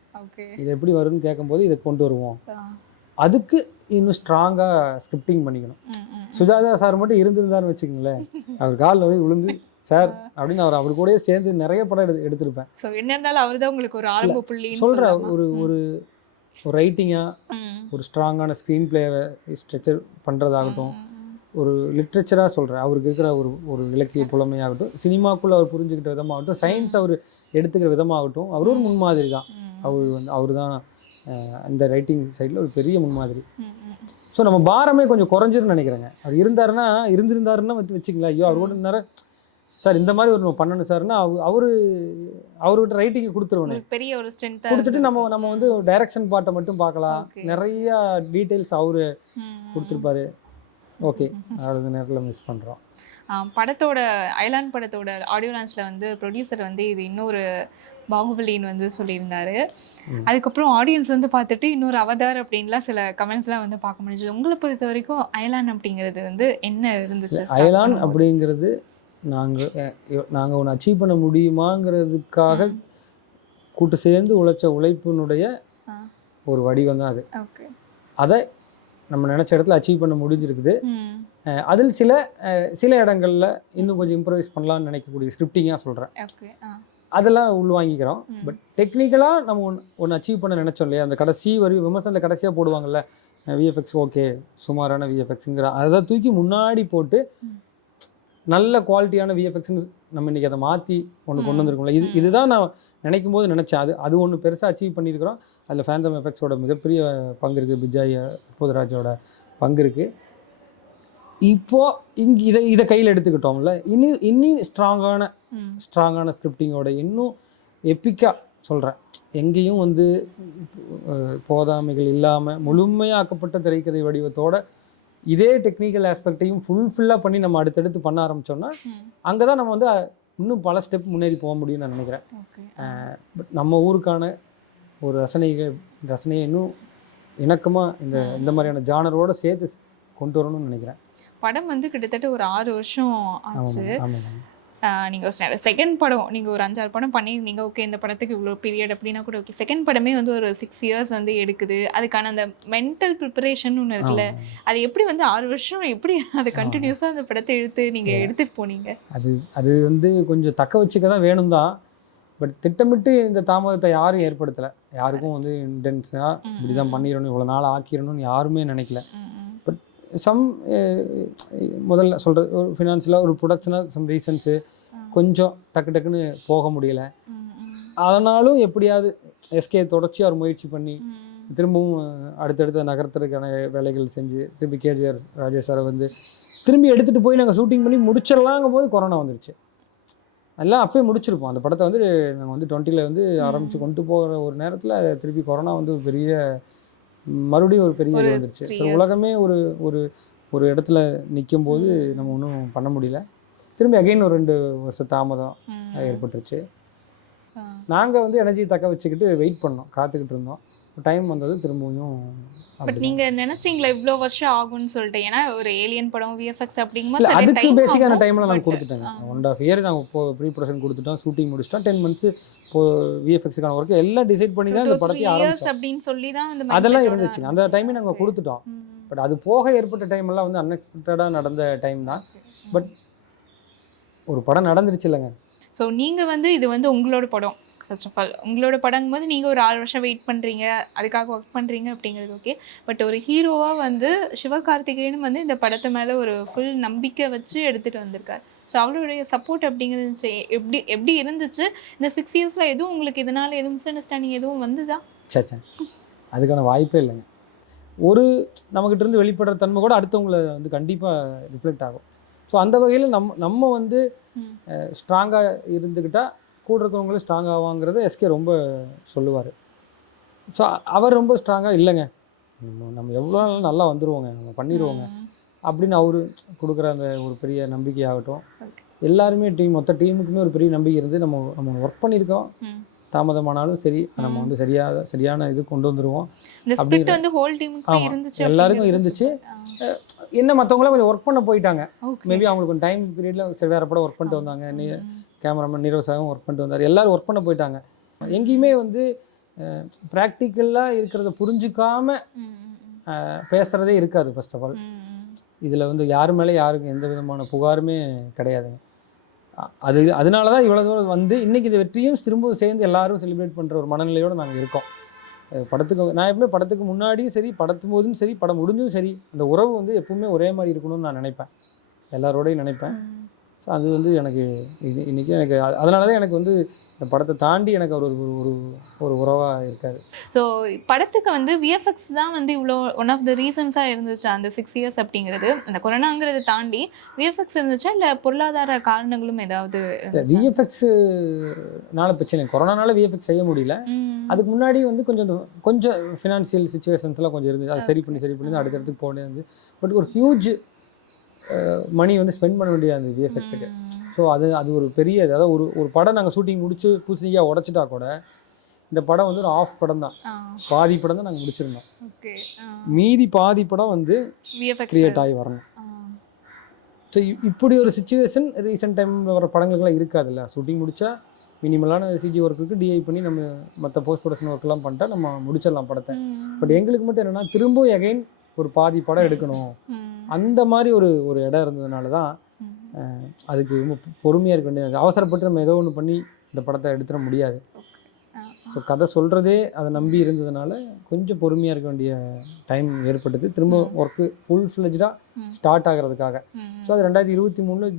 இது எப்படி வரும்னு கேட்கும்போது இதை கொண்டு வருவோம். அதுக்கு இன்னும் ஸ்ட்ராங்காக ஸ்கிரிப்டிங் பண்ணிக்கணும். சுஜாதா சார் மட்டும் இருந்திருந்தாருன்னு வச்சுக்கோங்களேன், அவர் காலில் போய் விழுந்து சார் அப்படின்னு அவர் கூடயே சேர்ந்து நிறைய படம் எடுத்திருப்பேன். சொல்கிறேன் ஒரு ரைட்டிங்காக ஒரு ஸ்ட்ராங்கான ஸ்க்ரீன் பிளேவை ஸ்ட்ரக்சர் பண்ணுறதாகட்டும், ஒரு லிட்ரேச்சராக சொல்கிறேன், அவருக்கு இருக்கிற ஒரு இலக்கிய புலமையாகட்டும், சினிமாக்குள்ளே அவர் புரிஞ்சுக்கிட்ட விதமாகட்டும், சயின்ஸ் அவர் எடுத்துக்கிற விதமாகட்டும், அவர் ஒரு முன்மாதிரி தான். அவர் தான் இந்த ரைட்டிங் சைடில் ஒரு பெரிய முன்மாதிரி. ஸோ நம்ம பாரமே கொஞ்சம் குறைஞ்சிருன்னு நினைக்கிறேங்க. அவர் இருந்திருந்தாருன்னா வச்சுங்களேன், ஐயோ அவர் கூட நேரம் சார் இந்த மாதிரி ஒரு நம்ம பண்ணணும் சார்னா அவர்கிட்ட ரைட்டிங்கை கொடுத்துருவோம், பெரிய ஒரு ஸ்ட்ரென்த் கொடுத்துட்டு நம்ம வந்து டைரக்ஷன் பார்ட்டை மட்டும் பார்க்கலாம், நிறைய டீட்டெயில்ஸ் அவரு கொடுத்துருப்பாரு. ஓகே அது நேரத்தில் மிஸ் பண்ணுறோம். படத்தோட அயலான் படத்தோட ஆடியோ லான்ச்சில் வந்து ப்ரொடியூசர் வந்து இது இன்னொரு பாகுபலின்னு வந்து சொல்லியிருந்தாரு. அதுக்கப்புறம் ஆடியன்ஸ் வந்து பார்த்துட்டு இன்னொரு அவதார் அப்படின்லாம் சில கமெண்ட்ஸ்லாம் வந்து பார்க்க முடிஞ்சது. உங்களை பொறுத்த வரைக்கும் அயலான் அப்படிங்கிறது வந்து என்ன இருந்துச்சு? அயலான் அப்படிங்கிறது நாங்கள் ஒன்று அச்சீவ் பண்ண முடியுமாங்கிறதுக்காக கூட்டு சேர்ந்து உழைச்ச உழைப்பினுடைய ஒரு வடிவம் தான் அது. அதை நம்ம நினச்ச இடத்துல அச்சீவ் பண்ண முடிஞ்சிருக்குது. அதில் சில இடங்களில் இன்னும் கொஞ்சம் இம்ப்ரவைஸ் பண்ணலான்னு நினைக்கக்கூடிய ஸ்கிரிப்டிங்காக சொல்கிறேன், அதெல்லாம் உள்வாங்கிக்கிறோம். பட் டெக்னிக்கலாக நம்ம ஒன்று அச்சீவ் பண்ண நினச்சோம் இல்லையா, அந்த கடைசி விமர்சனத்தில் கடைசியாக போடுவாங்கள்ல விஎஃப்எக்ஸ் ஓகே சுமாரான விஎஃப்எக்ஸுங்கிற அதை தூக்கி முன்னாடி போட்டு நல்ல குவாலிட்டியான விஎஃப்எக்ஸ்ன்னு நம்ம இன்றைக்கி அதை மாற்றி ஒன்று கொண்டு வந்திருக்கோம்ல, இதுதான் நான் நினைக்கும் போது நினச்சேன். அது ஒன்று பெருசாக அச்சீவ் பண்ணியிருக்கிறோம். அதில் ஃபேந்தம் எஃபெக்ட்ஸோட மிகப்பெரிய பங்கு இருக்குது, பிஜாய் போதராஜோட பங்கு இருக்குது. இப்போது இதை கையில் எடுத்துக்கிட்டோம்ல, இன்னும் ஸ்ட்ராங்கான ஸ்கிரிப்டிங்கோட இன்னும் எப்பிக்காக சொல்கிறேன், எங்கேயும் வந்து போதாமைகள் இல்லாமல் முழுமையாக்கப்பட்ட திரைக்கதை வடிவத்தோட இதே டெக்னிக்கல் ஆஸ்பெக்டையும் ஃபுல்லாக பண்ணி நம்ம அடுத்தடுத்து பண்ண ஆரம்பித்தோம்னா அங்கே தான் நம்ம வந்து இன்னும் பல ஸ்டெப் முன்னேறி போக முடியும்னு நான் நினைக்கிறேன். பட் நம்ம ஊருக்கான ஒரு ரசனையை இன்னும் இணக்கமாக இந்த மாதிரியான ஜானரோட சேர்த்து கொண்டு வரணும்னு நினைக்கிறேன். படம் வந்து கிட்டத்தட்ட ஒரு 6 வருஷம் ஆச்சு. நீங்கள் செகண்ட் படம் நீங்கள் ஒரு 5-6 படம் பண்ணியிருந்தீங்க, ஓகே இந்த படத்துக்கு இவ்வளோ பீரியட் அப்படின்னா கூட ஓகே. செகண்ட் படமே வந்து ஒரு 6 இயர்ஸ் வந்து எடுக்குது. அதுக்கான அந்த மென்டல் ப்ரிப்பரேஷன் ஒன்று இருக்குல்ல, அது எப்படி வந்து 6 வருஷம் எப்படி அதை கண்டினியூஸாக அந்த படத்தை நீங்கள் எடுத்துகிட்டு போனீங்க? அது வந்து கொஞ்சம் தக்க வச்சுக்க தான் வேணும் தான். பட் திட்டமிட்டு இந்த தாமதத்தை யாரும் ஏற்படுத்தலை. யாருக்கும் வந்து இன்டென்ஷனாக இப்படி தான் பண்ணிடணும், இவ்வளோ நாள் ஆக்கிடணும்னு யாருமே நினைக்கல. பட் சம் முதல்ல சொல்கிறது ஒரு ஃபினான்ஷியலாக ஒரு ப்ரொடக்ஷனாக சம் ரீசன்ஸு கொஞ்சம் டக்கு டக்குன்னு போக முடியலை. அதனாலும் எப்படியாவது எஸ்கே தொடர்ச்சியாக ஒரு முயற்சி பண்ணி திரும்பவும் அடுத்தடுத்த நகர்த்துறதுக்கான வேலைகள் செஞ்சு திரும்பி கேஜிஆர் ராஜேஷ் சாரை வந்து திரும்பி எடுத்துகிட்டு போய் நாங்கள் ஷூட்டிங் பண்ணி முடிச்சிடலாங்கும் போது கொரோனா வந்துருச்சு. எல்லாம் அப்போயே முடிச்சிருப்போம். அந்த படத்தை வந்து நாங்கள் வந்து 20ல் வந்து ஆரம்பித்து கொண்டு போகிற ஒரு நேரத்தில் திருப்பி கொரோனா வந்து பெரிய மறுபடியும் ஒரு பெரிய இது வந்துருச்சு. ஸோ உலகமே ஒரு ஒரு ஒரு இடத்துல நிற்கும் போது நம்ம ஒன்றும் பண்ண முடியல. திரும்பி அகைன் ஒரு 2 வருஷம் தாமதம் ஏற்பட்டுருச்சு. நாங்கள் வந்து எனர்ஜியை தக்க வச்சுக்கிட்டு வெயிட் பண்ணோம், காத்துக்கிட்டு இருந்தோம். டைம் வந்தது திரும்பவும். பட் நீங்கள் நினச்சிங்களா இவ்வளோ வருஷம் ஆகும்னு சொல்லிட்டு? ஏன்னா ஒரு ஏலியன் படம் விஎஃப்எக்ஸ் அப்படிங்கும்போது அதுக்கு பேசிக்கான டைமில் நாங்கள் கொடுத்துட்டோங்க. 1.5 இயர் நாங்கள் இப்போ ப்ரீ ப்ரொடக்ஷன் கொடுத்துட்டோம், ஷூட்டிங் முடிச்சிட்டோம். 10 months இப்போ விஎஃப்எக்ஸுக்கான ஒர்க் எல்லாம் டிசைட் பண்ணி தான் இந்த படத்தை ஆரம்பிச்சோம் அப்படின்னு சொல்லி தான் அதெல்லாம் இருந்துச்சுங்க. அந்த டைமே நாங்கள் கொடுத்துட்டோம். பட் அது போக ஏற்பட்ட டைமெல்லாம் வந்து அன்எக்ஸ்பெக்டடாக நடந்த டைம் தான். பட் ஒரு படம் நடந்துருச்சு இல்லைங்க. ஸோ நீங்கள் வந்து இது வந்து உங்களோட படம், ஃபர்ஸ்ட் ஆஃப் ஆல் உங்களோட படங்கும் போது நீங்கள் ஒரு 6 வருஷம் வெயிட் பண்ணுறீங்க, அதுக்காக ஒர்க் பண்ணுறீங்க அப்படிங்கிறது ஓகே. பட் ஒரு ஹீரோவாக வந்து சிவகார்த்திகேயனும் வந்து இந்த படத்து மேலே ஒரு ஃபுல் நம்பிக்கை வச்சு எடுத்துகிட்டு வந்திருக்காரு. ஸோ அவருடைய சப்போர்ட் அப்படிங்கிறது எப்படி இருந்துச்சு? இந்த 6 இயர்ஸில் எதுவும் உங்களுக்கு இதனால் எதுவும் மிஸ் அண்டர்ஸ்டாண்டிங் எதுவும் வந்துச்சா? சேச்சா, அதுக்கான வாய்ப்பே இல்லைங்க. ஒரு நம்மக்கிட்ட இருந்து வெளிப்படுற தன்மை கூட அடுத்தவங்களை வந்து கண்டிப்பாக ரிஃப்ளெக்ட் ஆகும். ஸோ அந்த வகையில் நம்ம வந்து ஸ்ட்ராங்காக இருந்துக்கிட்டால் கூட இருக்கவங்களும் ஸ்ட்ராங் ஆவாங்கிறத எஸ்கே ரொம்ப சொல்லுவார். ஸோ அவர் ரொம்ப ஸ்ட்ராங்காக இல்லைங்க, நம்ம எவ்வளோ நாள் நல்லா வந்துடுவோங்க, நம்ம பண்ணிடுவோங்க அப்படின்னு அவர் கொடுக்குற அந்த ஒரு பெரிய நம்பிக்கையாகட்டும். எல்லாருமே மொத்த டீமுக்குமே ஒரு பெரிய நம்பிக்கை இருந்து நம்ம ஒர்க் பண்ணியிருக்கோம். தாமதமானாலும் சரி, நம்ம வந்து சரியான இது கொண்டு வந்துடுவோம் அப்படி எல்லாருக்கும் இருந்துச்சு. என்ன மற்றவங்களாம் கொஞ்சம் ஒர்க் பண்ண போயிட்டாங்க. மேபி அவங்களுக்கு கொஞ்சம் டைம் பீரியடில் சரி வேறு படம் ஒர்க் பண்ணிட்டு வந்தாங்க. கேமராமேன் நீரோசாவும் ஒர்க் பண்ணிட்டு வந்தார். எல்லோரும் ஒர்க் பண்ண போயிட்டாங்க. எங்கேயுமே வந்து ப்ராக்டிக்கலாக இருக்கிறத புரிஞ்சுக்காமல் பேசுகிறதே இருக்காது. ஃபர்ஸ்ட் ஆஃப் ஆல் இதில் வந்து யார் மேலே யாருக்கும் எந்த விதமான புகாருமே கிடையாதுங்க. அதனால தான் இவ்வளோ தூரம் வந்து இன்றைக்கி இந்த வெற்றியும் திரும்ப சேர்ந்து எல்லாரும் செலிப்ரேட் பண்ணுற ஒரு மனநிலையோடு நாங்கள் இருக்கோம். படத்துக்கு நான் எப்பவுமே படத்துக்கு முன்னாடியும் சரி, படத்தும் போதும் சரி, படம் முடிஞ்சும் சரி, அந்த உறவு வந்து எப்பவுமே ஒரே மாதிரி இருக்கணும்னு நான் நினைப்பேன், எல்லாரோடையும் நினைப்பேன். ஸோ அது வந்து எனக்கு இன்றைக்கி எனக்கு அதனால தான் எனக்கு வந்து இந்த படத்தை தாண்டி எனக்கு ஒரு ஒரு ஒரு உறவாக இருக்காது. ஸோ படத்துக்கு வந்து விஎஃப்எக்ஸ் தான் வந்து இவ்வளோ ஒன் ஆஃப் த ரீசன்ஸாக இருந்துச்சு அந்த 6 இயர்ஸ் அப்படிங்கிறது. அந்த கொரோனாங்கிறத தாண்டி விஎஃப்எக்ஸ் இருந்துச்சா இல்லை பொருளாதார காரணங்களும் ஏதாவது? விஎஃப்எக்ஸ்னால பிரச்சனை, கொரோனானால விஎஃப்எக்ஸ் செய்ய முடியல. அதுக்கு முன்னாடி வந்து கொஞ்சம் ஃபினான்ஷியல் சுச்சுவேஷன்ஸ்லாம் கொஞ்சம் இருந்துச்சு. அதை சரி பண்ணி அடுத்தடுத்துக்கு போனது. பட் ஒரு ஹியூஜ் மணி வந்து ஸ்பெண்ட் பண்ண வேண்டிய அந்த விஎஃப்எக்ஸுக்கு. ஸோ அது ஒரு பெரிய, அதாவது ஒரு படம் நாங்கள் ஷூட்டிங் முடிச்சு பூசணியாக உடச்சிட்டா கூட இந்த படம் வந்து ஒரு ஆஃப் படம் தான், பாதி படம் தான் நாங்கள் முடிச்சிருந்தோம். மீதி பாதி படம் வந்து கிரியேட் ஆகி வரணும். ஸோ இப்படி ஒரு சுச்சுவேஷன் ரீசெண்ட் டைமில் வர படங்களுக்கெல்லாம் இருக்காதுல்ல. ஷூட்டிங் முடித்தா மினிமலான சிஜி ஒர்க்குக்கு டிஐ பண்ணி நம்ம மற்ற போஸ்ட் ப்ரொடக்ஷன் ஒர்க்லாம் பண்ணிட்டா நம்ம முடிச்சிடலாம் படத்தை. பட் எங்களுக்கு மட்டும் என்னென்னா திரும்பவும் எகைன் ஒரு பாதி படம் எடுக்கணும், அந்த மாதிரி ஒரு இடம் இருந்ததுனால தான் அதுக்கு ரொம்ப பொறுமையாக இருக்க வேண்டியது. அவசரப்பட்டு நம்ம ஏதோ ஒன்று பண்ணி இந்த படத்தை எடுத்துட முடியாது. ஸோ கதை சொல்கிறதே அதை நம்பி இருந்ததுனால கொஞ்சம் பொறுமையாக இருக்க வேண்டிய டைம் ஏற்பட்டது. திரும்ப ஒர்க்கு ஃபுல் ஃப்ளெஜ்டாக ஸ்டார்ட் ஆகிறதுக்காக. ஸோ அது 2023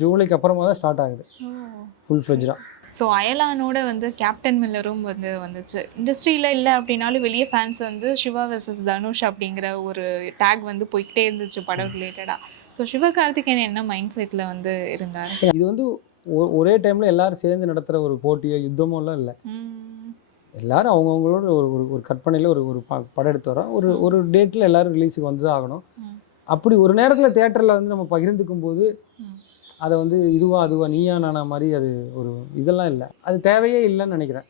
ஜூலைக்கு அப்புறமா தான் ஸ்டார்ட் ஆகுது ஃபுல் ஃப்ளெஜ்டாக. ஸோ அயலானோட வந்து கேப்டன் மில்லரும் வந்துச்சு. இண்டஸ்ட்ரியில் இல்லை அப்படின்னாலும் வெளியே ஃபேன்ஸ் வந்து சிவா வெர்சஸ் தனுஷ் அப்படிங்கிற ஒரு டேக் வந்து போய்கிட்டே இருந்துச்சு படம் ரிலேட்டடாக. ஸோ சிவகார்த்திகேயன் என்ன மைண்ட் செட்டில் வந்து இருந்தார்? இது வந்து ஒரே டைமில் எல்லாரும் சேர்ந்து நடத்துகிற ஒரு போட்டியோ யுத்தமோலாம் இல்லை. எல்லாரும் அவங்கவுங்களோட ஒரு கற்பனையில் ஒரு படம் எடுத்து வரோம். ஒரு டேட்டில் எல்லோரும் ரிலீஸுக்கு வந்து தான் ஆகணும். அப்படி ஒரு நேரத்தில் தேட்டரில் வந்து நம்ம பகிர்ந்துக்கும் போது அதை வந்து அதுவா நீயா நானா மாதிரி அது ஒரு இதெல்லாம் இல்லை, அது தேவையே இல்லைன்னு நினைக்கிறேன்.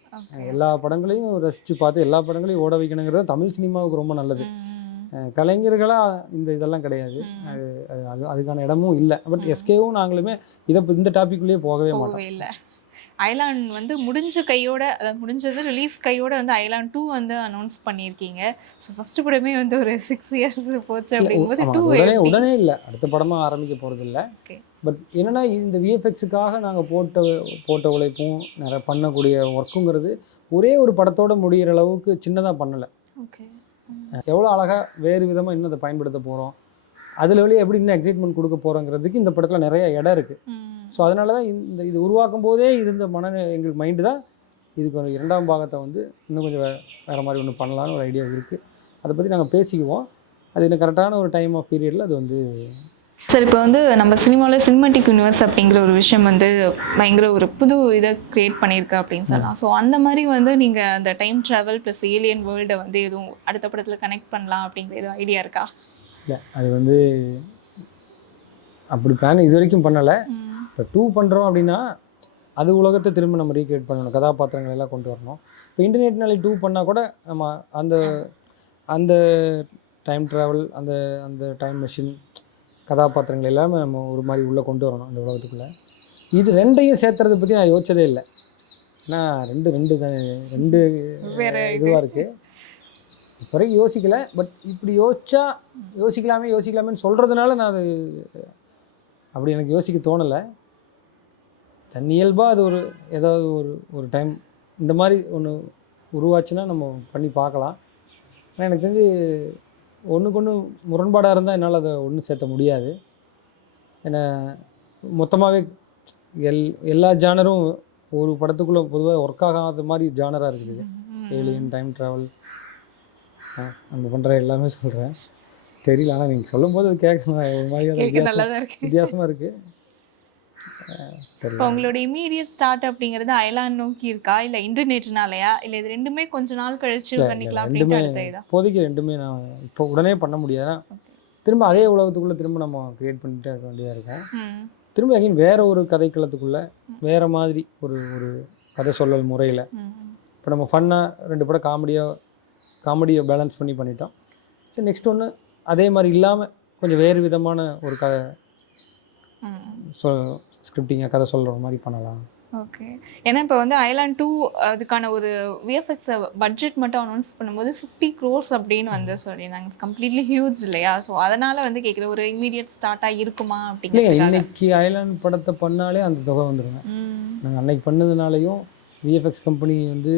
எல்லா படங்களையும் ரசித்து பார்த்து எல்லா படங்களையும் ஓட வைக்கணுங்கிறது தமிழ் சினிமாவுக்கு ரொம்ப நல்லது. கலைஞர்களாக இதெல்லாம் கிடையாது. அதுக்கான இடமும் இல்லை. பட் எஸ்கேவும் நாங்களுமே இந்த டாபிக்லேயே போகவே மாட்டோம். இல்லை. அயலான் வந்து முடிஞ்ச கையோட, அதாவது முடிஞ்சது ரிலீஸ் கையோட வந்து அயலான் 2 வந்து அனௌன்ஸ் பண்ணியிருக்கீங்க. ஸோ ஃபர்ஸ்ட் படமே வந்து ஒரு 6 இயர்ஸ் போச்சு அப்படிங்கும்போது உடனே இல்லை, அடுத்த படமாக ஆரம்பிக்க போகிறது இல்லை. பட் என்னென்னா இந்த விஎஃப்எக்ஸுக்காக நாங்கள் போட்ட உழைப்பும் நிறைய பண்ணக்கூடிய ஒர்க்குங்கிறது ஒரே ஒரு படத்தோட முடிகிற அளவுக்கு சின்னதாக பண்ணலை. எவ்வளோ அழகாக வேறு விதமாக இன்னும் அதை பயன்படுத்த போகிறோம், அதில் வெளியே எப்படி இன்னும் எக்ஸைட்மெண்ட் கொடுக்க போகிறோங்கிறதுக்கு இந்த படத்தில் நிறைய இடம் இருக்குது. ஸோ அதனால தான் இது உருவாக்கும் போதே இருந்த எங்களுக்கு மைண்டு தான் இதுக்கு ஒரு 2ஆம் பாகத்தை வந்து இன்னும் கொஞ்சம் வேறு மாதிரி ஒன்று பண்ணலான்னு ஒரு ஐடியா இருக்குது. அதை பற்றி நாங்கள் பேசிக்குவோம். அது இன்னும் கரெக்டான ஒரு டைம் ஆஃப் பீரியடில் அது வந்து. சார், இப்போ வந்து நம்ம சினிமாவில் சினிமாட்டிக் யூனிவர்ஸ் அப்படிங்கிற ஒரு விஷயம் வந்து பயங்கர ஒரு புது இதை க்ரியேட் பண்ணியிருக்கு அப்படின்னு சொல்லலாம். ஸோ அந்த மாதிரி வந்து நீங்கள் அந்த டைம் ட்ராவல் ப்ளஸ் ஏலியன் வேர்ல்டை வந்து எதுவும் அடுத்த படத்தில் கனெக்ட் பண்ணலாம் அப்படிங்கிற எதுவும் ஐடியா இருக்கா? இல்லை, அது வந்து அப்படி பிளான் இது வரைக்கும் பண்ணலை. இப்போ 2 பண்ணுறோம் அப்படின்னா அது உலகத்தை திரும்ப நம்ம ரீக்ரியேட் பண்ணணும், கதாபாத்திரங்கள் எல்லாம் கொண்டு வரணும். இப்போ இன்டர்நெட்னாலே 2 பண்ணால் கூட நம்ம அந்த டைம் ட்ராவல், அந்த டைம் மெஷின் கதாபாத்திரங்கள் எல்லாமே நம்ம ஒரு மாதிரி உள்ளே கொண்டு வரணும் அந்த உலகத்துக்குள்ளே. இது 2ஐயும் சேர்த்துறதை பற்றி நான் யோசிச்சதே இல்லை. ஏன்னா ரெண்டு இதுவாக இருக்குது. இப்போ வரைக்கும் யோசிக்கலை. பட் இப்படி யோசிக்கலாமேன்னு சொல்கிறதுனால நான் அது அப்படி எனக்கு யோசிக்க தோணலை. தன்னியல்பாக அது ஏதாவது ஒரு டைம் இந்த மாதிரி ஒன்று உருவாச்சுன்னா நம்ம பண்ணி பார்க்கலாம். ஆனால் எனக்கு தெரிஞ்சு ஒன்றுக்கு ஒன்று முரண்பாடாக இருந்தால் என்னால் அதை ஒன்றும் சேர்த்த முடியாது. ஏன்னா மொத்தமாகவே எல்லா ஜானரும் ஒரு படத்துக்குள்ளே பொதுவாக ஒர்க் ஆகாத மாதிரி ஜானராக இருக்குது. ஏலியன், டைம் ட்ராவல், நம்ம பண்ணுற எல்லாமே சொல்கிறேன், தெரியல. ஆனால் நீங்கள் சொல்லும்போது அது கேட்க ஒரு மாதிரி வித்தியாசமாக இருக்குது. இப்போ உங்களோட இமீடியட் ஸ்டார்ட் அப்படிங்கிறது அயலான் நோக்கி இருக்கா, இல்லை இன்டர்நெட்னாலயா, இல்லை இது ரெண்டுமே கொஞ்ச நாள் கழிச்சு பண்ணிக்கலாம் அப்படின்னு? இப்போதைக்கு ரெண்டுமே நான் இப்போ உடனே பண்ண முடியாது. திரும்ப அதே உலகத்துக்குள்ளே திரும்ப நம்ம கிரியேட் பண்ணிட்டு இருக்க வேண்டியதாக இருக்கும். திரும்ப அகைன் வேற ஒரு கதைக்களத்துக்குள்ளே வேறு மாதிரி ஒரு கதை சொல்லல் முறையில் இப்போ நம்ம ஃபன்னாக 2 படம் காமெடியை பேலன்ஸ் பண்ணிட்டோம். சரி, நெக்ஸ்ட் ஒன்று அதே மாதிரி இல்லாமல் கொஞ்சம் வேறு விதமான ஒரு ஸ்கிரிப்டிங்காக கதை சொல்கிற மாதிரி பண்ணலாம். ஓகே. ஏன்னா இப்போ வந்து அயலான் 2 அதுக்கான ஒரு விஎஃப்எக்ஸ் பட்ஜெட் மட்டும் அனௌன்ஸ் பண்ணும்போது 50 crores அப்படின்னு வந்து சொல்லியிருந்தாங்க. இட்ஸ் கம்ப்ளீட்லி ஹியூஜ் இல்லையா? ஸோ அதனால் வந்து கேட்குற ஒரு இமீடியட் ஸ்டார்ட்டாக இருக்குமா அப்படிங்கிறது. இன்னைக்கு அயலான் படத்தை பண்ணாலே அந்த தொகை வந்துடுங்க. நாங்கள் அன்னைக்கு பண்ணதுனாலையும் விஎஃப்எக்ஸ் கம்பெனி வந்து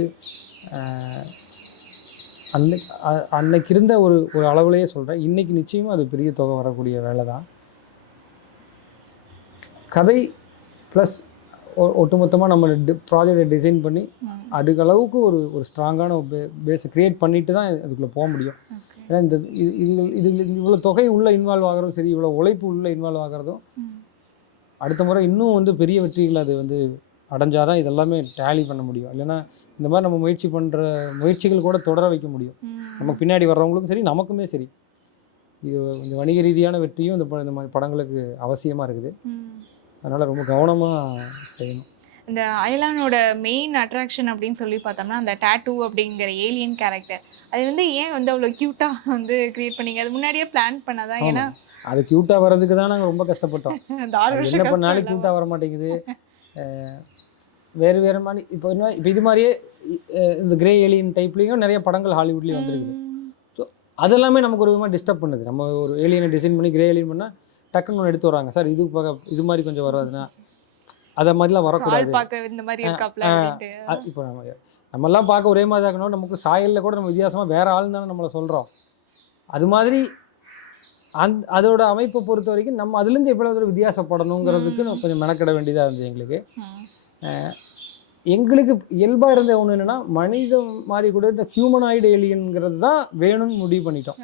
அன்னைக்கு இருந்த ஒரு அளவுலேயே சொல்கிறேன். இன்றைக்கி நிச்சயமாக அது பெரிய தொகை வரக்கூடிய வேலை தான். கதை ப்ளஸ் ஒட்டுமொத்தமாக நம்ம ப்ராஜெக்டை டிசைன் பண்ணி அதுக்கு அளவுக்கு ஒரு ஸ்ட்ராங்கான பேஸை க்ரியேட் பண்ணிட்டு தான் அதுக்குள்ளே போக முடியும். ஏன்னா இது இவ்வளோ தொகை உள்ளே இன்வால்வ் ஆகிறதும் சரி, இவ்வளோ உழைப்பு உள்ளே இன்வால்வ் ஆகிறதும் அடுத்த முறை இன்னும் வந்து பெரிய வெற்றிகள் அது வந்து அடைஞ்சால் தான் இதெல்லாமே டேலி பண்ண முடியும். இல்லைன்னா இந்த மாதிரி நம்ம முயற்சி பண்ணுற முயற்சிகள் கூட தொடர வைக்க முடியும். நமக்கு பின்னாடி வர்றவங்களுக்கும் சரி, நமக்குமே சரி. இது இந்த வணிக ரீதியான வெற்றியும் இந்த மாதிரி படங்களுக்கு அவசியமாக இருக்குது. அதனால் ரொம்ப கவனமாக செய்யணும். இந்த அயலானோட மெயின் அட்ராக்ஷன் அப்படின்னு சொல்லி பார்த்தோம்னா அந்த டேட்டூ அப்படிங்கிற ஏலியன் கேரக்டர், அது வந்து ஏன் வந்து அவ்வளோ க்யூட்டாக வந்து க்ரியேட் பண்ணிங்க? அது முன்னாடியே பிளான் பண்ணாதான்? ஏன்னா அது க்யூட்டாக வர்றதுக்கு தான் நாங்கள் ரொம்ப கஷ்டப்பட்டோம். என்ன பண்ணாலும் க்யூட்டாக வர மாட்டேங்குது. வேறு மாதிரி இப்போ இது மாதிரியே இந்த கிரே ஏலியன் டைப்லேயும் நிறைய படங்கள் ஹாலிவுட்லேயும் வந்துருக்குது. ஸோ அதெல்லாமே நமக்கு ஒரு விதமாக டிஸ்டர்ப் பண்ணுது. நம்ம ஒரு ஏலியனை டிசைன் பண்ணி கிரே ஏலியன் பண்ணால் டக்குன்னு ஒன்று எடுத்து வராங்க, சார் இது மாதிரி கொஞ்சம் வராதுன்னா அதை மாதிரிலாம் வரக்கூடாது. இப்போ நம்மெல்லாம் பார்க்க ஒரே மாதிரி இருக்கணும். நமக்கு சாயலில் கூட நம்ம வித்தியாசமாக வேறு ஆள் தானே நம்மளை சொல்கிறோம். அது மாதிரி அதோட அமைப்பை பொறுத்த வரைக்கும் நம்ம அதுலேருந்து எப்படியாவது வித்தியாசப்படணுங்கிறதுக்கு நம்ம கொஞ்சம் மெனக்கிட வேண்டியதாக இருந்தது எங்களுக்கு. எங்களுக்கு இயல்பாக இருந்த ஒன்று என்னென்னா, மனித மாதிரி கூட இந்த ஹியூமனாய்டு ஏலியன்கிறது தான் வேணும்னு முடிவு பண்ணிட்டோம்.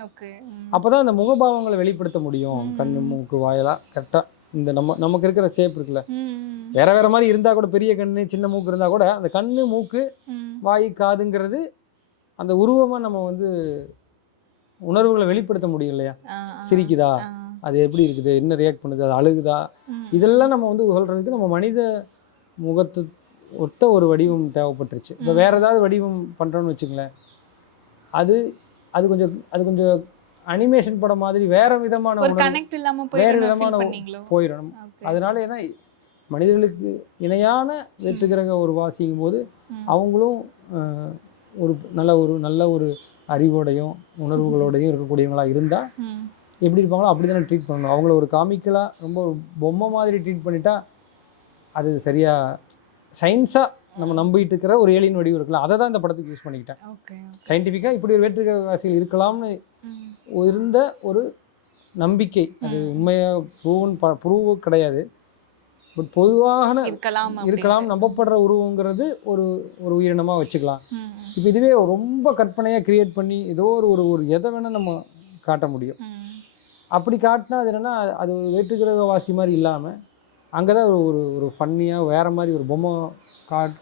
அப்போ தான் அந்த முகபாவங்களை வெளிப்படுத்த முடியும். கண்ணு, மூக்கு, வாயெல்லாம் கரெக்டாக இந்த நமக்கு இருக்கிற ஷேப் இருக்குல்ல, வேறு மாதிரி இருந்தால் கூட, பெரிய கண்ணு சின்ன மூக்கு இருந்தால் கூட அந்த கண்ணு, மூக்கு, வாய், காதுங்கிறது அந்த உருவமாக நம்ம வந்து உணர்வுகளை வெளிப்படுத்த முடியும் இல்லையா? சிரிக்குதா, அது எப்படி இருக்குது, என்ன ரியாக்ட் பண்ணுது, அது அழுகுதா, இதெல்லாம் நம்ம வந்து சொல்கிறதுக்கு நம்ம மனித முகத்து ஒத்த ஒரு வடிவம் தேவைப்பட்டுருச்சு. இப்போ வேறு ஏதாவது வடிவம் பண்ணுறோன்னு வச்சுங்களேன், அது கொஞ்சம் அனிமேஷன் படம் மாதிரி வேற விதமான ஒரு கனெக்ட் இல்லாம வேற போய் விதமான பண்ணீங்களோ? போயிடும். அதனால ஏன்னா மனிதர்களுக்கு இணையான வேற்றுக்கிரக ஒரு வாசிக்கும் போது அவங்களும் ஒரு நல்ல ஒரு அறிவோடையும் உணர்வுகளோடையும் இருக்கக்கூடியவங்களா இருந்தால் எப்படி இருப்பாங்களோ அப்படி தானே ட்ரீட் பண்ணணும். அவங்கள ஒரு காமிக்கலாக ரொம்ப ஒரு பொம்மை மாதிரி ட்ரீட் பண்ணிட்டா அது சரியாக சயின்ஸாக நம்ம நம்பிட்டு இருக்கிற ஒரு ஏலியன் வடிவு இருக்கலாம். அதை தான் இந்த படத்துக்கு யூஸ் பண்ணிக்கிட்டேன். சயின்டிஃபிக்காக இப்படி ஒரு வேற்றுக்கிரகவாசிகள் இருக்கலாம்னு இருந்த ஒரு நம்பிக்கை, அது உண்மையாக ப்ரூவ் கிடையாது, பட் பொதுவாக இருக்கலாம் நம்பப்படுற உருவங்கிறது ஒரு உயிரினமாக வச்சுக்கலாம். இப்போ இதுவே ரொம்ப கற்பனையாக கிரியேட் பண்ணி ஏதோ ஒரு எதை வேணால் நம்ம காட்ட முடியும். அப்படி காட்டினா அது என்னென்னா அது ஒரு வேற்றுக்கிரகவாசி மாதிரி இல்லாமல் அங்கே தான் ஒரு ஃபன்னியாக வேறு மாதிரி ஒரு பொம்மை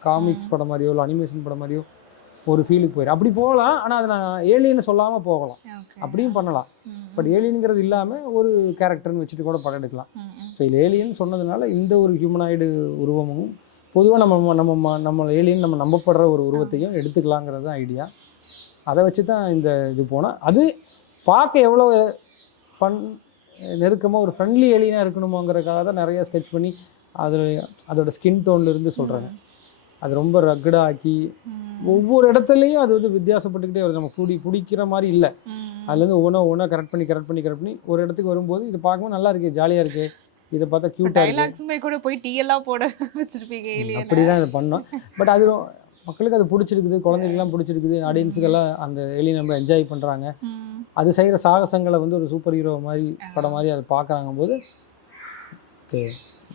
காமிக்ஸ் படம் மாதிரியோ இல்லை அனிமேஷன் படம் மாதிரியோ ஒரு ஃபீலுக்கு போயிடும். அப்படி போகலாம், ஆனால் அதை நான் ஏலியன்னு சொல்லாமல் போகலாம், அப்படியும் பண்ணலாம். பட் ஏலியனுங்கிறது இல்லாமல் ஒரு கேரக்டர்னு வச்சுட்டு கூட படம் எடுக்கலாம். ஸோ இது ஏலியன் சொன்னதுனால இந்த ஒரு ஹியூமனாய்டு உருவமும் பொதுவாக நம்ம ஏலியன் நம்ம நம்பப்படுற ஒரு உருவத்தையும் எடுத்துக்கலாங்கிறது தான் ஐடியா. அதை வச்சு தான் இந்த இது போனால் அது பார்க்க எவ்வளோ ஃபன் நெருக்கமாக ஒரு ஃப்ரெண்ட்லி ஏலியனாக இருக்கணுமோங்கிறதுக்காக தான் நிறையா ஸ்கெட்ச் பண்ணி அதோட ஸ்கின் டோன்லேருந்து சொல்கிறாங்க. அது ரொம்ப ரக்கடாக ஆக்கி ஒவ்வொரு இடத்துலையும் அது வந்து வித்தியாசப்பட்டுக்கிட்டே வருது. நம்ம பிடிக்கிற மாதிரி இல்லை, அதுலேருந்து ஒவ்வொன்றா கரெக்ட் பண்ணி ஒரு இடத்துக்கு வரும்போது இது பார்க்கும்போது நல்லா இருக்குது, ஜாலியாக இருக்குது, இதை பார்த்தா க்யூட்டாக இருக்குது. கூட போய் டீ எல்லாம் போட வச்சுருப்பீங்க, அப்படி தான் இதை பண்ணோம். பட் அது மக்களுக்கு அது பிடிச்சிருக்குது, குழந்தைகளுக்கெல்லாம் பிடிச்சிருக்குது, ஆடியன்ஸுக்கெல்லாம் அந்த ஏலியன் நம்ம என்ஜாய் பண்ணுறாங்க. அது செய்கிற சாகசங்களை வந்து ஒரு சூப்பர் ஹீரோ மாதிரி படம் மாதிரி அதை பார்க்குறாங்க போது ஓகே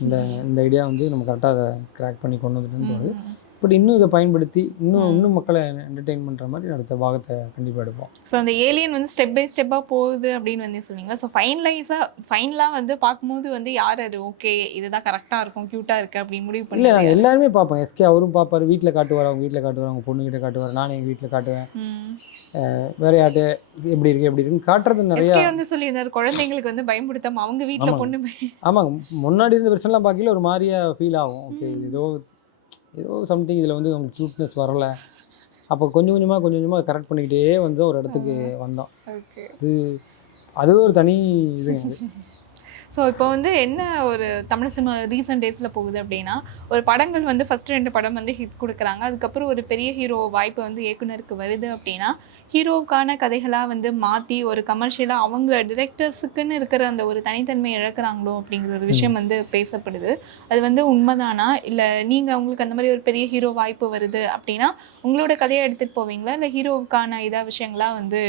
இந்த ஐடியா வந்து நம்ம கரெக்டாக அதை கிராக் பண்ணி கொண்டு வந்துட்டுன்னு தோணுது. பட் இன்னும் இதை பயன்படுத்தி இன்னும் மக்களை என்டர்டெயின் பண்ணுற மாதிரி அடுத்த பாகத்தை கண்டிப்பாக எடுப்போம். ஸோ அந்த ஏலியன் வந்து ஸ்டெப் பை ஸ்டெப்பாக போகுது அப்படின்னு வந்து சொன்னீங்க. ஸோ ஃபைனலாக வந்து பார்க்கும்போது வந்து யார் அது ஓகே இதுதான் கரெக்டாக இருக்கும், க்யூட்டாக இருக்குது அப்படின்னு முடிவு பண்ணி? இல்லை, நாங்கள் எல்லாருமே பார்ப்போம். எஸ்கே அவரும் பார்ப்பார், வீட்டில் காட்டுவார், அவங்க வீட்டில் காட்டுவார், அவங்க பொண்ணுகிட்ட காட்டுவார், நானும் எங்கள் வீட்டில் காட்டுவேன். வேற யார்ட்டு எப்படி இருக்குன்னு காட்டுறது நிறையா வந்து சொல்லியிருந்தார். குழந்தைங்களுக்கு வந்து பயன்படுத்தாமல் அவங்க வீட்டில் பொண்ணு. ஆமாங்க, முன்னாடி இருந்த வருஷம்லாம் பார்க்கல ஒரு மாதிரியா ஃபீல் ஆகும். ஓகே ஏதோ சம்திங் இதில் வந்து அவங்க க்யூட்னஸ் வரலை. அப்போ கொஞ்சம் கொஞ்சமாக கரெக்ட் பண்ணிக்கிட்டே வந்து ஒரு இடத்துக்கு வந்தோம். அது ஒரு தனி இது. ஸோ இப்போ வந்து என்ன ஒரு தமிழ் சினிமா ரீசெண்ட் டேஸில் போகுது அப்படின்னா, ஒரு படங்கள் வந்து ஃபஸ்ட்டு 2 படம் வந்து ஹிட் கொடுக்குறாங்க. அதுக்கப்புறம் ஒரு பெரிய ஹீரோ வாய்ப்பு வந்து இயக்குனருக்கு வருது அப்படின்னா, ஹீரோவுக்கான கதைகளாக வந்து மாற்றி ஒரு கமர்ஷியலாக அவங்கள டிரெக்டர்ஸுக்குன்னு இருக்கிற அந்த ஒரு தனித்தன்மை இழக்கிறாங்களோ அப்படிங்கிற ஒரு விஷயம் வந்து பேசப்படுது. அது வந்து உண்மைதானா? இல்லை நீங்கள் அவங்களுக்கு அந்த மாதிரி ஒரு பெரிய ஹீரோ வாய்ப்பு வருது அப்படின்னா உங்களோட கதையை எடுத்துகிட்டு போவீங்களா, இல்லை ஹீரோவுக்கான விஷயங்களாக வந்து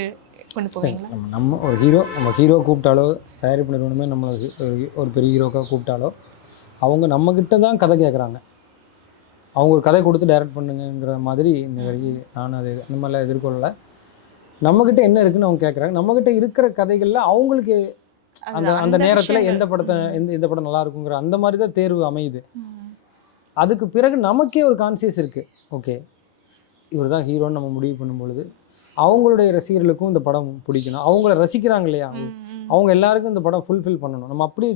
கொண்டு போவீங்களா? நம்ம ஹீரோ கூப்பிட்டாலோ தயாரிப்பு நிறுவனமே நம்மளுக்கு ஒரு பெரிய ஹீரோக்காக கூப்பிட்டாலோ அவங்க நம்மக்கிட்ட தான் கதை கேட்குறாங்க. அவங்க ஒரு கதை கொடுத்து டைரக்ட் பண்ணுங்கிற மாதிரி இந்த வரைக்கும் நான் அது அந்த மாதிரிலாம் எதிர்கொள்ளலை. நம்மக்கிட்ட என்ன இருக்குன்னு அவங்க கேட்குறாங்க. நம்மக்கிட்ட இருக்கிற கதைகளில் அவங்களுக்கு அந்த நேரத்தில் எந்த படம் நல்லா இருக்குங்கிற அந்த மாதிரி தான் தேர்வு அமையுது. அதுக்கு பிறகு நமக்கே ஒரு கான்சியஸ் இருக்குது. ஓகே இவர் தான் ஹீரோன்னு நம்ம முடிவு பண்ணும் பொழுது அவங்களுடைய ரசிகர்களுக்கும் இந்த படம் பிடிக்கணும், அவங்கள ரசிக்கிறாங்க இல்லையா, அவங்க எல்லாருக்கும் இந்த படம் ஃபுல்ஃபில் பண்ணணும். நம்ம அப்படியே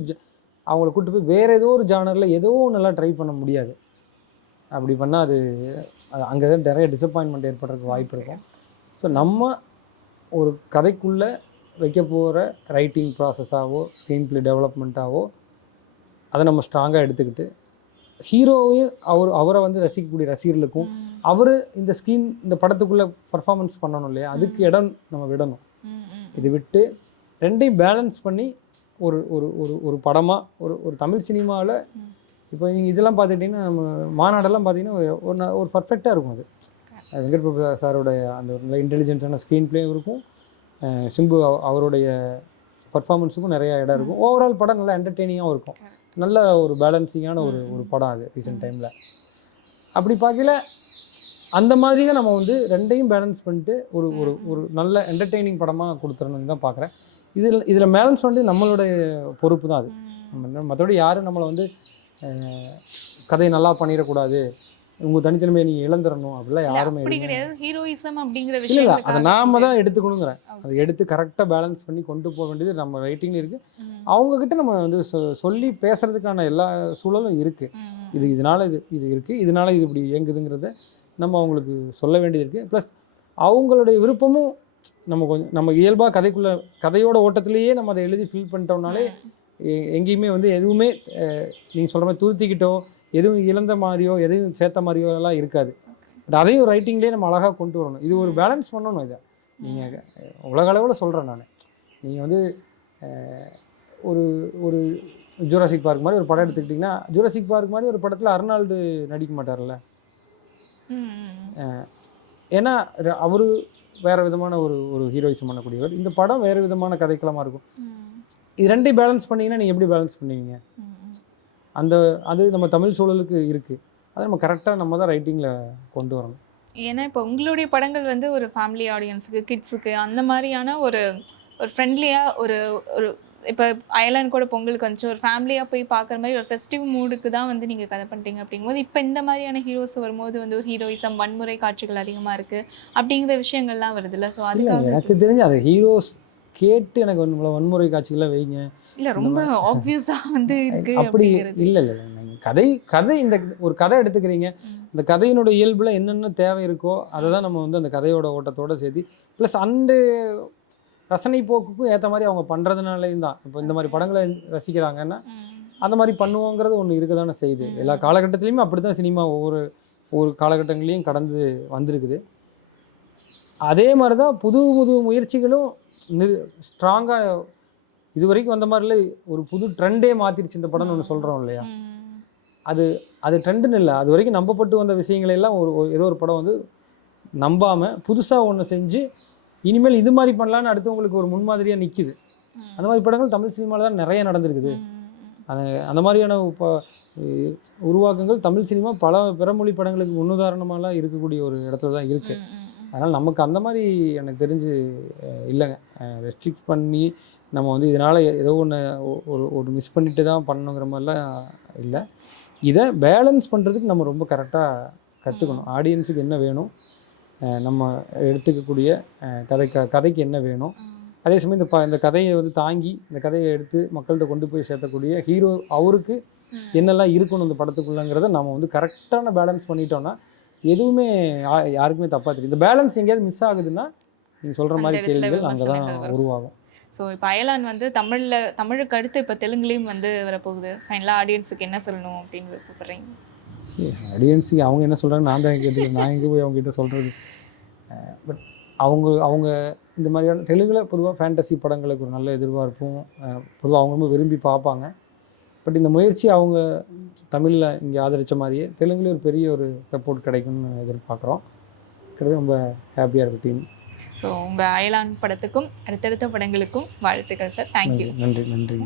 அவங்கள கூப்பிட்டு போய் வேறு ஏதோ ஒரு ஜானரில் ஏதோ நல்லா ட்ரை பண்ண முடியாது. அப்படி பண்ணால் அது அங்கே தான் நிறைய டிசப்பாயின்மெண்ட் ஏற்படுறதுக்கு வாய்ப்பு இருக்கும். ஸோ நம்ம ஒரு கதைக்குள்ளே வைக்க போகிற ரைட்டிங் ப்ராசஸாவோ ஸ்க்ரீன் ப்ளே டெவலப்மெண்ட்டாவோ அதை நம்ம ஸ்ட்ராங்காக எடுத்துக்கிட்டு ஹீரோவையும் அவரை வந்து ரசிக்கக்கூடிய ரசிகர்களுக்கும் இந்த படத்துக்குள்ளே பர்ஃபார்மன்ஸ் பண்ணணும் இல்லையா, அதுக்கு இடம் நம்ம விடணும். இது விட்டு ரெண்டையும் பேலன்ஸ் பண்ணி ஒரு ஒரு ஒரு ஒரு படமாக ஒரு தமிழ் சினிமாவில் இப்போ நீங்கள் இதெல்லாம் பார்த்துக்கிட்டிங்கன்னா நம்ம மாநாடெல்லாம் பார்த்தீங்கன்னா ஒரு பர்ஃபெக்டாக இருக்கும். அது வெங்கட் பிரபு சாரோடைய அந்த ஒரு நல்ல இன்டெலிஜென்ஸான ஸ்க்ரீன் ப்ளேயும் இருக்கும், சிம்பு அவருடைய பர்ஃபார்மன்ஸுக்கும் நிறையா இடம் இருக்கும். ஓவரால் படம் நல்லா என்டர்டெய்னிங்காகவும் இருக்கும். நல்ல ஒரு பேலன்சிங்கான ஒரு படம் அது ரீசெண்ட் டைமில். அப்படி பார்க்கல அந்த மாதிரியே நம்ம வந்து ரெண்டையும் பேலன்ஸ் பண்ணிட்டு ஒரு ஒரு ஒரு நல்ல என்டர்டெய்னிங் படமாக கொடுத்துடணுன்னு தான் பார்க்குறேன். இதில் பேலன்ஸ் பண்ணிட்டு நம்மளுடைய பொறுப்பு தான் அது. மற்றபடி யாரும் நம்மளை வந்து கதையை நல்லா பண்ணிடக்கூடாது, உங்கள் தனித்தன்மையை நீங்கள் இழந்துடணும் அப்படிலாம் யாருமே கிடையாது. ஹீரோயிசம் அப்படிங்கிற விஷயம் இல்லை, அதை நாம தான் எடுத்துக்கணுங்கிறேன். அதை எடுத்து கரெக்டாக பேலன்ஸ் பண்ணி கொண்டு போக வேண்டியது நம்ம ரைட்டிங்கில் இருக்குது. அவங்கக்கிட்ட நம்ம வந்து சொல்லி பேசுகிறதுக்கான எல்லா சூழலும் இருக்குது. இதனால் இது இருக்குது, இதனால் இது இப்படி இயங்குதுங்கிறத நம்ம அவங்களுக்கு சொல்ல வேண்டியது இருக்குது. ப்ளஸ் அவங்களுடைய விருப்பமும் நம்ம கொஞ்சம் நம்ம இயல்பாக கதையோட ஓட்டத்திலேயே நம்ம அதை எழுதி ஃபில் பண்ணிட்டோம்னாலே எங்கேயுமே வந்து எதுவுமே நீங்கள் சொல்கிற மாதிரி துருத்திக்கிட்டோ எதுவும் இழந்த மாதிரியோ எதுவும் சேர்த்த மாதிரியோ எல்லாம் இருக்காது. பட் அதையும் ரைட்டிங்லேயே நம்ம அழகாக கொண்டு வரணும். இது ஒரு பேலன்ஸ் பண்ணணும். இதை நீங்கள் உலக அளவில் சொல்கிறேன் நான். நீங்கள் வந்து ஒரு ஒரு ஜூராசிக் பார்க் மாதிரி ஒரு படம் எடுத்துக்கிட்டிங்கன்னா, ஜூராசிக் பார்க் மாதிரி ஒரு படத்தில் அர்னால்டு நடிக்க மாட்டார்ல. ஏன்னா அவர் வேறு விதமான ஒரு ஹீரோயிசம் பண்ணக்கூடியவர். இந்த படம் வேறு விதமான கதைக்களமாக இருக்கும். இது ரெண்டையும் பேலன்ஸ் பண்ணிங்கன்னா நீங்கள் எப்படி பேலன்ஸ் பண்ணுவீங்க? அது நம்ம தமிழ் சூழலுக்கு இருக்குது. அதை நம்ம கரெக்டாக நம்ம தான் ரைட்டிங்கில் கொண்டு வரணும். ஏன்னா இப்போ உங்களுடைய படங்கள் வந்து ஒரு ஃபேமிலி ஆடியன்ஸுக்கு, கிட்ஸுக்கு அந்த மாதிரியான ஒரு ஃப்ரெண்ட்லியாக ஒரு இப்போ அயர்லாந்து கூட பொங்கலுக்கு வந்துச்சு, ஒரு ஃபேமிலியாக போய் பார்க்குற மாதிரி ஒரு ஃபெஸ்டிவ் மூடுக்கு தான் வந்து நீங்கள் கதை பண்ணுறீங்க. அப்படிங்கும்போது இப்போ இந்த மாதிரியான ஹீரோஸ் வரும்போது வந்து ஒரு ஹீரோயிசம், வன்முறை காட்சிகள் அதிகமாக இருக்குது அப்படிங்கிற விஷயங்கள்லாம் வருதுல்ல. ஸோ அதுக்காக எனக்கு தெரிஞ்சு அது ஹீரோஸ் கேட்டு எனக்கு வன்முறை காட்சிகள்லாம் வைங்க இல்லை, ரொம்ப ஆப்வியஸாக வந்து இருக்குது அப்படி இல்லை. கதை இந்த ஒரு கதை எடுத்துக்கிறீங்க, இந்த கதையினுடைய இயல்பில் என்னென்ன தேவை இருக்கோ அதை தான் நம்ம வந்து அந்த கதையோட ஓட்டத்தோடு சேர்த்து ப்ளஸ் அந்த ரசனை போக்குக்கும் ஏற்ற மாதிரி அவங்க பண்ணுறதுனாலையும் தான் இப்போ இந்த மாதிரி படங்களை ரசிக்கிறாங்கன்னா அந்த மாதிரி பண்ணுவோங்கிறது ஒன்று இருக்க தானே செய்யுது. எல்லா காலகட்டத்துலேயுமே அப்படி தான் சினிமா ஒவ்வொரு காலகட்டங்களையும் கடந்து வந்திருக்குது. அதே மாதிரி தான் புது முயற்சிகளும் ஸ்ட்ராங்காக இது வரைக்கும் வந்த மாதிரில ஒரு புது ட்ரெண்டே மாற்றிருச்சு இந்த படம்னு ஒன்று சொல்கிறோம் இல்லையா. அது ட்ரெண்டுன்னு இல்லை, அது வரைக்கும் நம்பப்பட்டு வந்த விஷயங்களெல்லாம் ஏதோ ஒரு படம் வந்து நம்பாமல் புதுசாக ஒன்று செஞ்சு இனிமேல் இது மாதிரி பண்ணலான்னு அடுத்தவங்களுக்கு ஒரு முன்மாதிரியாக நிற்கிது. அந்த மாதிரி படங்கள் தமிழ் சினிமாவில் தான் நிறைய நடந்திருக்குது. அந்த மாதிரியான உருவாக்கங்கள் தமிழ் சினிமா பல பிறமொழி படங்களுக்கு முன்னுதாரணமாலாம் இருக்கக்கூடிய ஒரு இடத்துல தான் இருக்குது. அதனால் நமக்கு அந்த மாதிரி எனக்கு தெரிஞ்சு இல்லைங்க. ரெஸ்ட்ரிக்ட் பண்ணி நம்ம வந்து இதனால் ஏதோ ஒரு மிஸ் பண்ணிட்டு தான் பண்ணணுங்கிற மாதிரிலாம் இல்லை. இதை பேலன்ஸ் பண்ணுறதுக்கு நம்ம ரொம்ப கரெக்டாக கற்றுக்கணும். ஆடியன்ஸுக்கு என்ன வேணும், நம்ம எடுத்துக்கக்கூடிய கதைக்கு என்ன வேணும், அதே சமயம் இந்த கதையை வந்து தாங்கி இந்த கதையை எடுத்து மக்கள்கிட்ட கொண்டு போய் சேர்த்தக்கூடிய ஹீரோ அவருக்கு என்னெல்லாம் இருக்கணும் இந்த படத்துக்குள்ளங்கிறத நம்ம வந்து கரெக்டான பேலன்ஸ் பண்ணிட்டோம்னா எதுவுமே யாருக்குமே தப்பாக தெரியும். இந்த பேலன்ஸ் எங்கேயாவது மிஸ் ஆகுதுன்னா நீங்கள் சொல்கிற மாதிரி கேள்விகள் அங்கே தான் உருவாகும். ஸோ இப்போ அயலான் வந்து தமிழுக்கு அடுத்து இப்போ தெலுங்குலேயும் வந்து வரப்போகுது. ஃபைனலாக ஆடியன்ஸுக்கு என்ன சொல்லணும் அப்படின்னு விருப்பப்படுறீங்க? ஆடியன்ஸுக்கு அவங்க என்ன சொல்கிறாங்க நான் தான் கேட்டு நான் எங்கே போய் அவங்ககிட்ட சொல்கிறது. பட் அவங்க இந்த மாதிரியான தெலுங்கில் பொதுவாக ஃபேண்டசி படங்களுக்கு ஒரு நல்ல எதிர்பார்ப்பும் பொதுவாக அவங்க ரொம்ப விரும்பி பார்ப்பாங்க. பட் இந்த முயற்சி அவங்க தமிழில் இங்கே ஆதரித்த மாதிரியே தெலுங்குலேயும் ஒரு பெரிய ஒரு சப்போர்ட் கிடைக்கும்னு எதிர்பார்க்குறோம். கிடையாது ரொம்ப ஹாப்பியாக இருக்குது டீம். ஸோ உங்கள் அயலான் படத்துக்கும் அடுத்தடுத்த படங்களுக்கும் வாழ்த்துக்கள் சார். தேங்க்யூ. நன்றி.